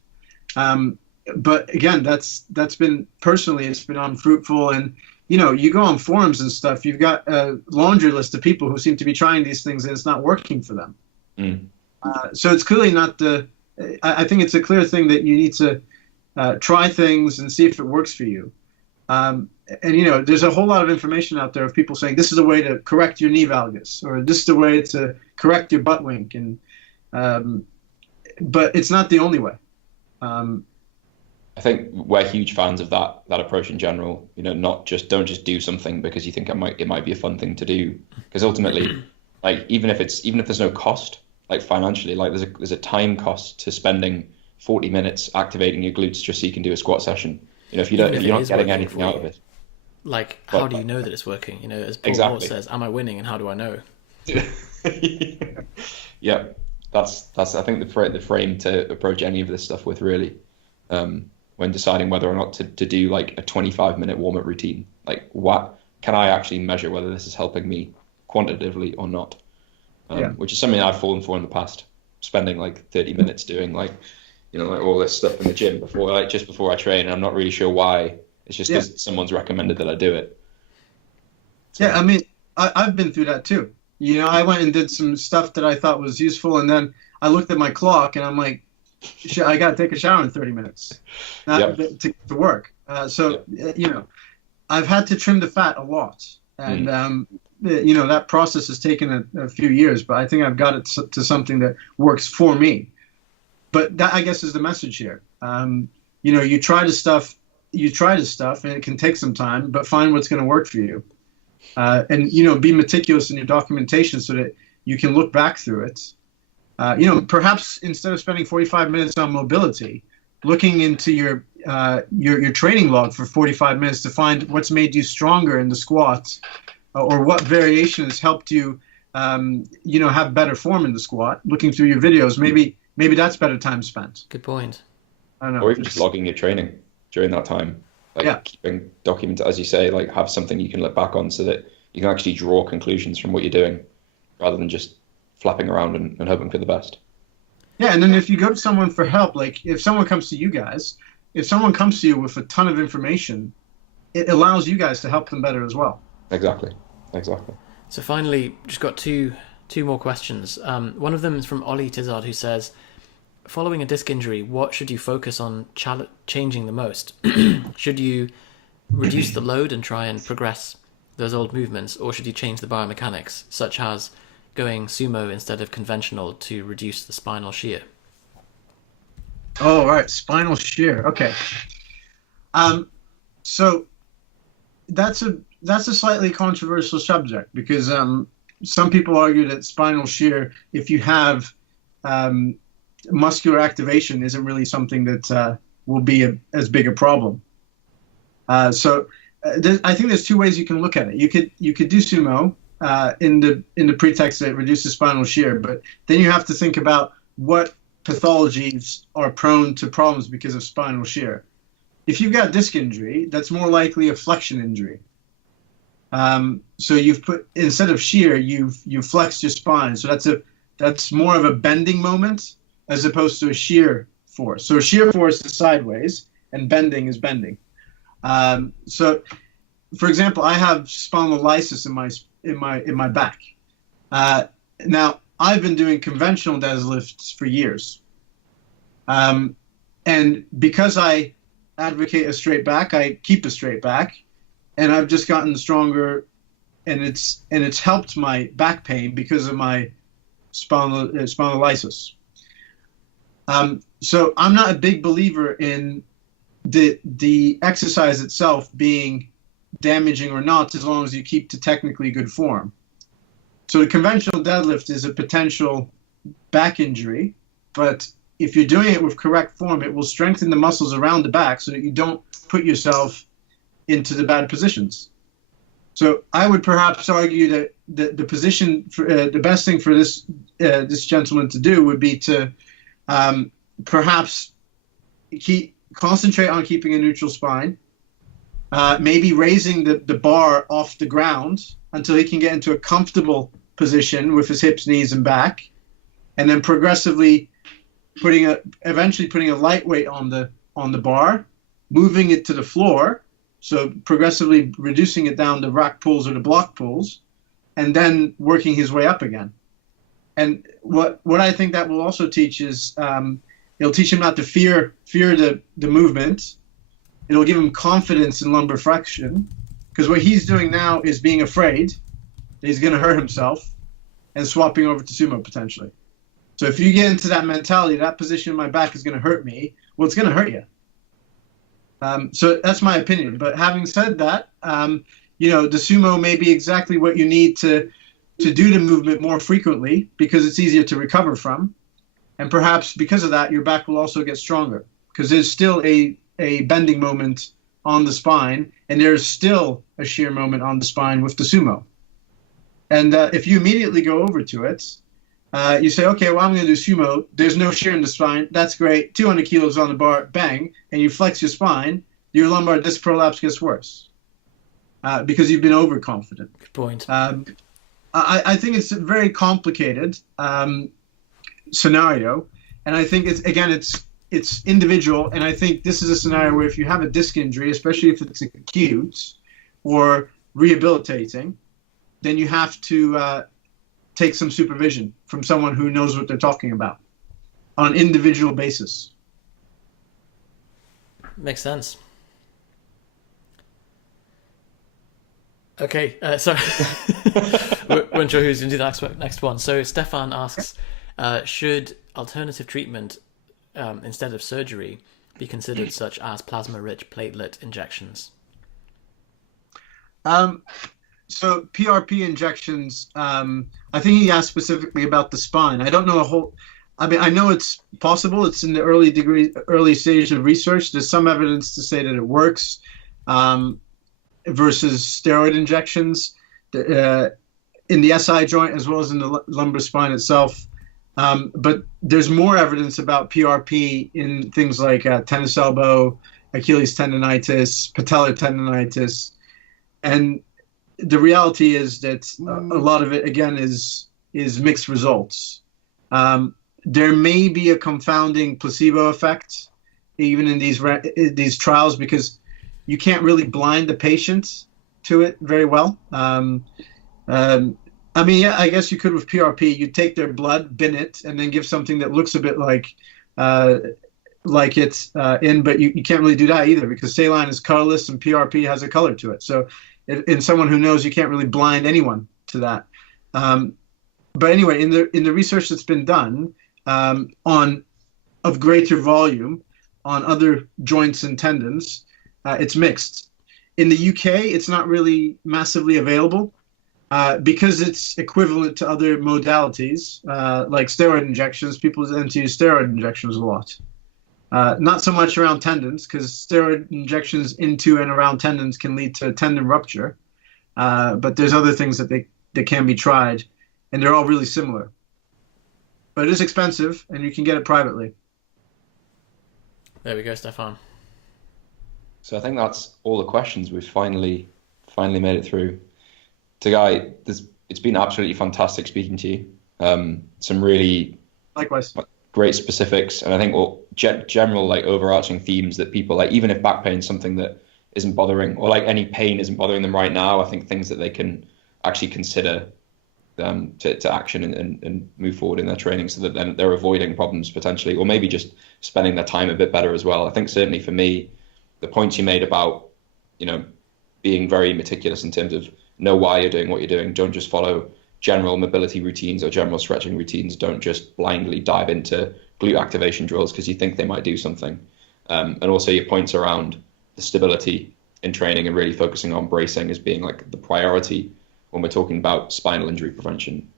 But again, that's been, personally, it's been unfruitful. And, you go on forums and stuff, you've got a laundry list of people who seem to be trying these things and it's not working for them. So it's clearly not I think it's a clear thing that you need to try things and see if it works for you. And, there's a whole lot of information out there of people saying this is the way to correct your knee valgus, or this is the way to correct your butt wink. And but it's not the only way. I think we're huge fans of that approach in general. Don't just do something because you think it might be a fun thing to do. Because ultimately, even if there's no cost, like financially, like there's a time cost to spending 40 minutes activating your glutes just so you can do a squat session. If you're not getting anything out of it. Like, how do you know that it's working? As Paul Moore says, am I winning and how do I know? Yeah, that's I think the frame to approach any of this stuff with, really, when deciding whether or not to do like a 25-minute warm-up routine. Like, what can I actually measure whether this is helping me quantitatively or not? Which is something I've fallen for in the past, spending like 30 minutes doing like all this stuff in the gym before I train, and I'm not really sure why. It's just because someone's recommended that I do it. So. Yeah, I mean, I've been through that too. I went and did some stuff that I thought was useful, and then I looked at my clock and I'm like, I got to take a shower in 30 minutes to work. I've had to trim the fat a lot, and that process has taken a few years, but I think I've got it to something that works for me. But that, I guess, is the message here. You try to stuff, and it can take some time, but find what's going to work for you. And be meticulous in your documentation so that you can look back through it. Perhaps instead of spending 45 minutes on mobility, looking into your training log for 45 minutes to find what's made you stronger in the squat, or what variation has helped you, have better form in the squat. Looking through your videos, maybe that's better time spent. Good point. I don't know. Or even just logging your training during that time. Keeping document, as you say, like have something you can look back on so that you can actually draw conclusions from what you're doing rather than just flapping around and hoping for the best. Yeah, and then if you go to someone for help, like if someone comes to you guys, if someone comes to you with a ton of information, it allows you guys to help them better as well. Exactly. So finally, just got two more questions. One of them is from Ollie Tizard, who says, following a disc injury, what should you focus on changing the most? Should you reduce the load and try and progress those old movements, or should you change the biomechanics, such as going sumo instead of conventional to reduce the spinal shear? Oh, right, spinal shear. Okay. So that's a slightly controversial subject because some people argue that spinal shear, if you have muscular activation, isn't really something that will be as big a problem. I think there's two ways you can look at it. You could do sumo in the pretext that it reduces spinal shear, but then you have to think about what pathologies are prone to problems because of spinal shear. If you've got disc injury, that's more likely a flexion injury. So you've put, instead of shear, you've flexed your spine. So that's more of a bending moment as opposed to a shear force. So a shear force is sideways and bending is bending. So, for example, I have spondylitis in my back. Now, I've been doing conventional deadlifts for years. And because I advocate a straight back, I keep a straight back, and I've just gotten stronger, and it's helped my back pain because of my spondylitis. So I'm not a big believer in the exercise itself being damaging or not, as long as you keep to technically good form. So the conventional deadlift is a potential back injury, but if you're doing it with correct form, it will strengthen the muscles around the back so that you don't put yourself into the bad positions. So I would perhaps argue that the position, the best thing for this gentleman to do would be to perhaps concentrate on keeping a neutral spine, maybe raising the bar off the ground until he can get into a comfortable position with his hips, knees, and back, and then progressively eventually putting a light weight on the bar, moving it to the floor, so progressively reducing it down to rack pulls or the block pulls, and then working his way up again. And what I think that will also teach is it'll teach him not to fear the movement. It'll give him confidence in lumbar flexion, because what he's doing now is being afraid that he's going to hurt himself and swapping over to sumo potentially. So if you get into that mentality, that position in my back is going to hurt me, well, it's going to hurt you. So that's my opinion. But having said that, the sumo may be exactly what you need to to do the movement more frequently because it's easier to recover from. And perhaps because of that, your back will also get stronger because there's still a bending moment on the spine, and there's still a shear moment on the spine with the sumo. And if you immediately go over to it, you say, okay, well, I'm going to do sumo. There's no shear in the spine. That's great. 200 kilos on the bar, bang, and you flex your spine, your lumbar disc prolapse gets worse because you've been overconfident. Good point. I think it's a very complicated scenario, and I think it's individual, and I think this is a scenario where if you have a disc injury, especially if it's acute or rehabilitating, then you have to take some supervision from someone who knows what they're talking about on an individual basis. Makes sense. Okay, sorry. We're unsure who's going to do the next one. So Stefan asks, should alternative treatment instead of surgery be considered, such as plasma-rich platelet injections? So PRP injections, I think he asked specifically about the spine. I don't know I know it's possible. It's in the early stage of research. There's some evidence to say that it works versus steroid injections in the SI joint as well as in the lumbar spine itself. But there's more evidence about PRP in things like tennis elbow, Achilles tendonitis, patellar tendonitis. And the reality is that a lot of it, again, is mixed results. There may be a confounding placebo effect even in these trials because you can't really blind the patient to it very well. I mean, yeah, I guess you could with PRP. You take their blood, bin it, and then give something that looks a bit like it's in, but you can't really do that either because saline is colorless and PRP has a color to it. So in someone who knows, you can't really blind anyone to that. But anyway, in the research that's been done of greater volume on other joints and tendons, it's mixed. In the UK, it's not really massively available because it's equivalent to other modalities like steroid injections. People tend to use steroid injections a lot. Not so much around tendons because steroid injections into and around tendons can lead to tendon rupture. But there's other things that can be tried, and they're all really similar. But it is expensive, and you can get it privately. There we go, Stefan. So I think that's all the questions. We've finally made it through. Togay, it's been absolutely fantastic speaking to you. Some really likewise great specifics, and I think general like overarching themes that people like, even if back pain is something that isn't bothering, or like any pain isn't bothering them right now, I think things that they can actually consider to action and move forward in their training so that then they're avoiding problems potentially, or maybe just spending their time a bit better as well. I think certainly for me, the points you made about, being very meticulous in terms of know why you're doing what you're doing. Don't just follow general mobility routines or general stretching routines. Don't just blindly dive into glute activation drills because you think they might do something. And also your points around the stability in training and really focusing on bracing as being like the priority when we're talking about spinal injury prevention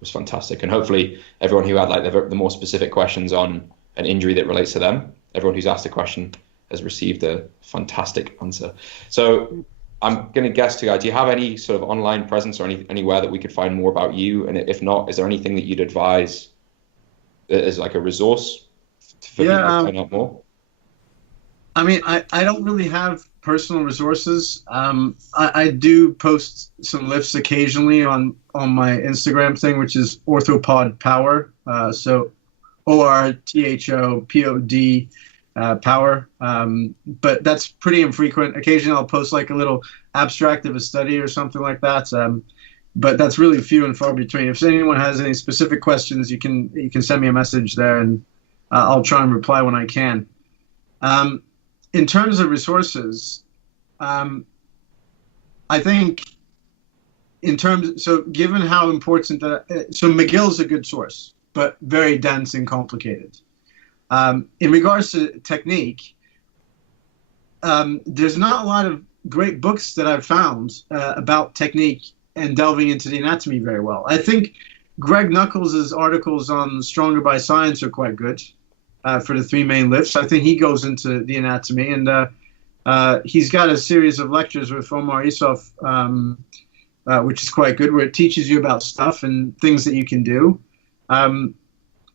was fantastic. And hopefully everyone who had like the more specific questions on an injury that relates to them, everyone who's asked a question has received a fantastic answer. So I'm going to guess, Togay, do you have any sort of online presence or anywhere that we could find more about you? And if not, is there anything that you'd advise as like a resource for people to find out more? I mean, I don't really have personal resources. I do post some lifts occasionally on my Instagram thing, which is Orthopod Power. So ORTHOPOD power. But that's pretty infrequent. Occasionally I'll post like a little abstract of a study or something like that. But that's really few and far between. If anyone has any specific questions, you can send me a message there, and I'll try and reply when I can. In terms of resources, I think given how important so McGill's a good source, but very dense and complicated. In regards to technique, there's not a lot of great books that I've found about technique and delving into the anatomy very well. I think Greg Knuckles' articles on Stronger by Science are quite good for the 3 main lifts. I think he goes into the anatomy, and he's got a series of lectures with Omar Isuf, which is quite good, where it teaches you about stuff and things that you can do.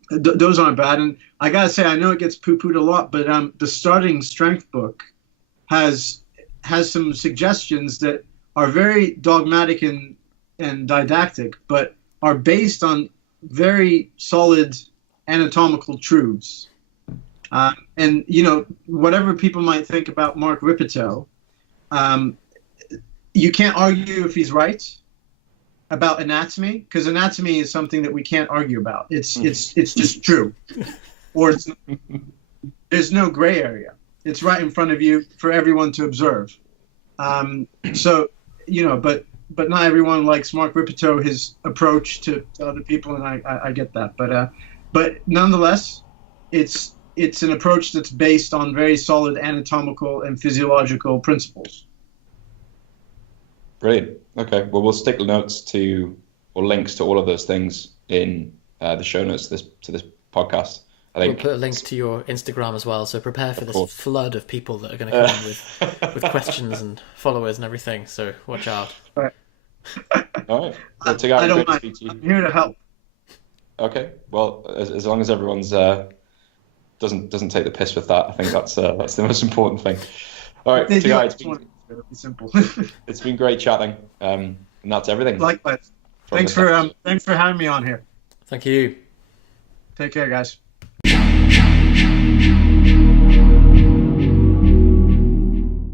Those aren't bad. And I got to say, I know it gets poo-pooed a lot, but the Starting Strength book has some suggestions that are very dogmatic and didactic, but are based on very solid anatomical truths. And, whatever people might think about Mark Ripito, you can't argue if he's right about anatomy, because anatomy is something that we can't argue about. It's just true. Or there's no gray area. It's right in front of you for everyone to observe. But not everyone likes Mark Ripito, his approach to other people, and I get that. But nonetheless, it's an approach that's based on very solid anatomical and physiological principles. Brilliant. Okay. Well, we'll stick links to all of those things in the show notes to this podcast. I think we'll put a link to your Instagram as well, so prepare for this flood of people that are going to come in with questions and followers and everything. So watch out. All right. Well, Togay, I don't great to mind. speak to you. I'm here to help. Okay. Well, as long as everyone's doesn't take the piss with that, I think that's the most important thing. All right, Togay, it'll be simple. it's been great chatting, and that's everything. Likewise. Thanks for having me on here. Thank you. Take care, guys.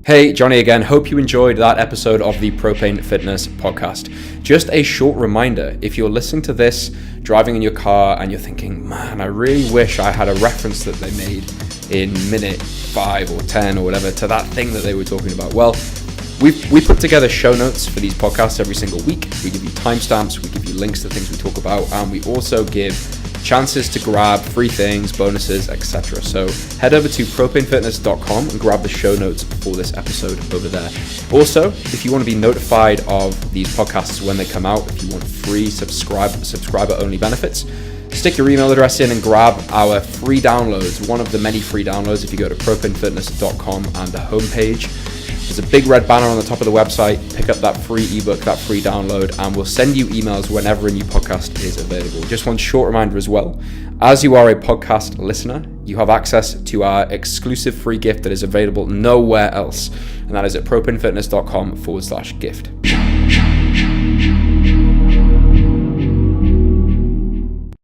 Hey, Jonny again. Hope you enjoyed that episode of the Propane Fitness Podcast. Just a short reminder, if you're listening to this, driving in your car, and you're thinking, man, I really wish I had a reference that they made in minute 5 or 10 or whatever to that thing that they were talking about. Well, we put together show notes for these podcasts every single week. We give you timestamps, we give you links to things we talk about, and we also give chances to grab free things, bonuses, etc. So head over to propanefitness.com and grab the show notes for this episode over there. Also, if you want to be notified of these podcasts when they come out, if you want free subscriber-only benefits, stick your email address in and grab our free downloads. One of the many free downloads, if you go to propanefitness.com and the homepage, there's a big red banner on the top of the website. Pick up that free ebook, that free download, and we'll send you emails whenever a new podcast is available. Just one short reminder as well. As you are a podcast listener, you have access to our exclusive free gift that is available nowhere else, and that is at propanefitness.com/gift.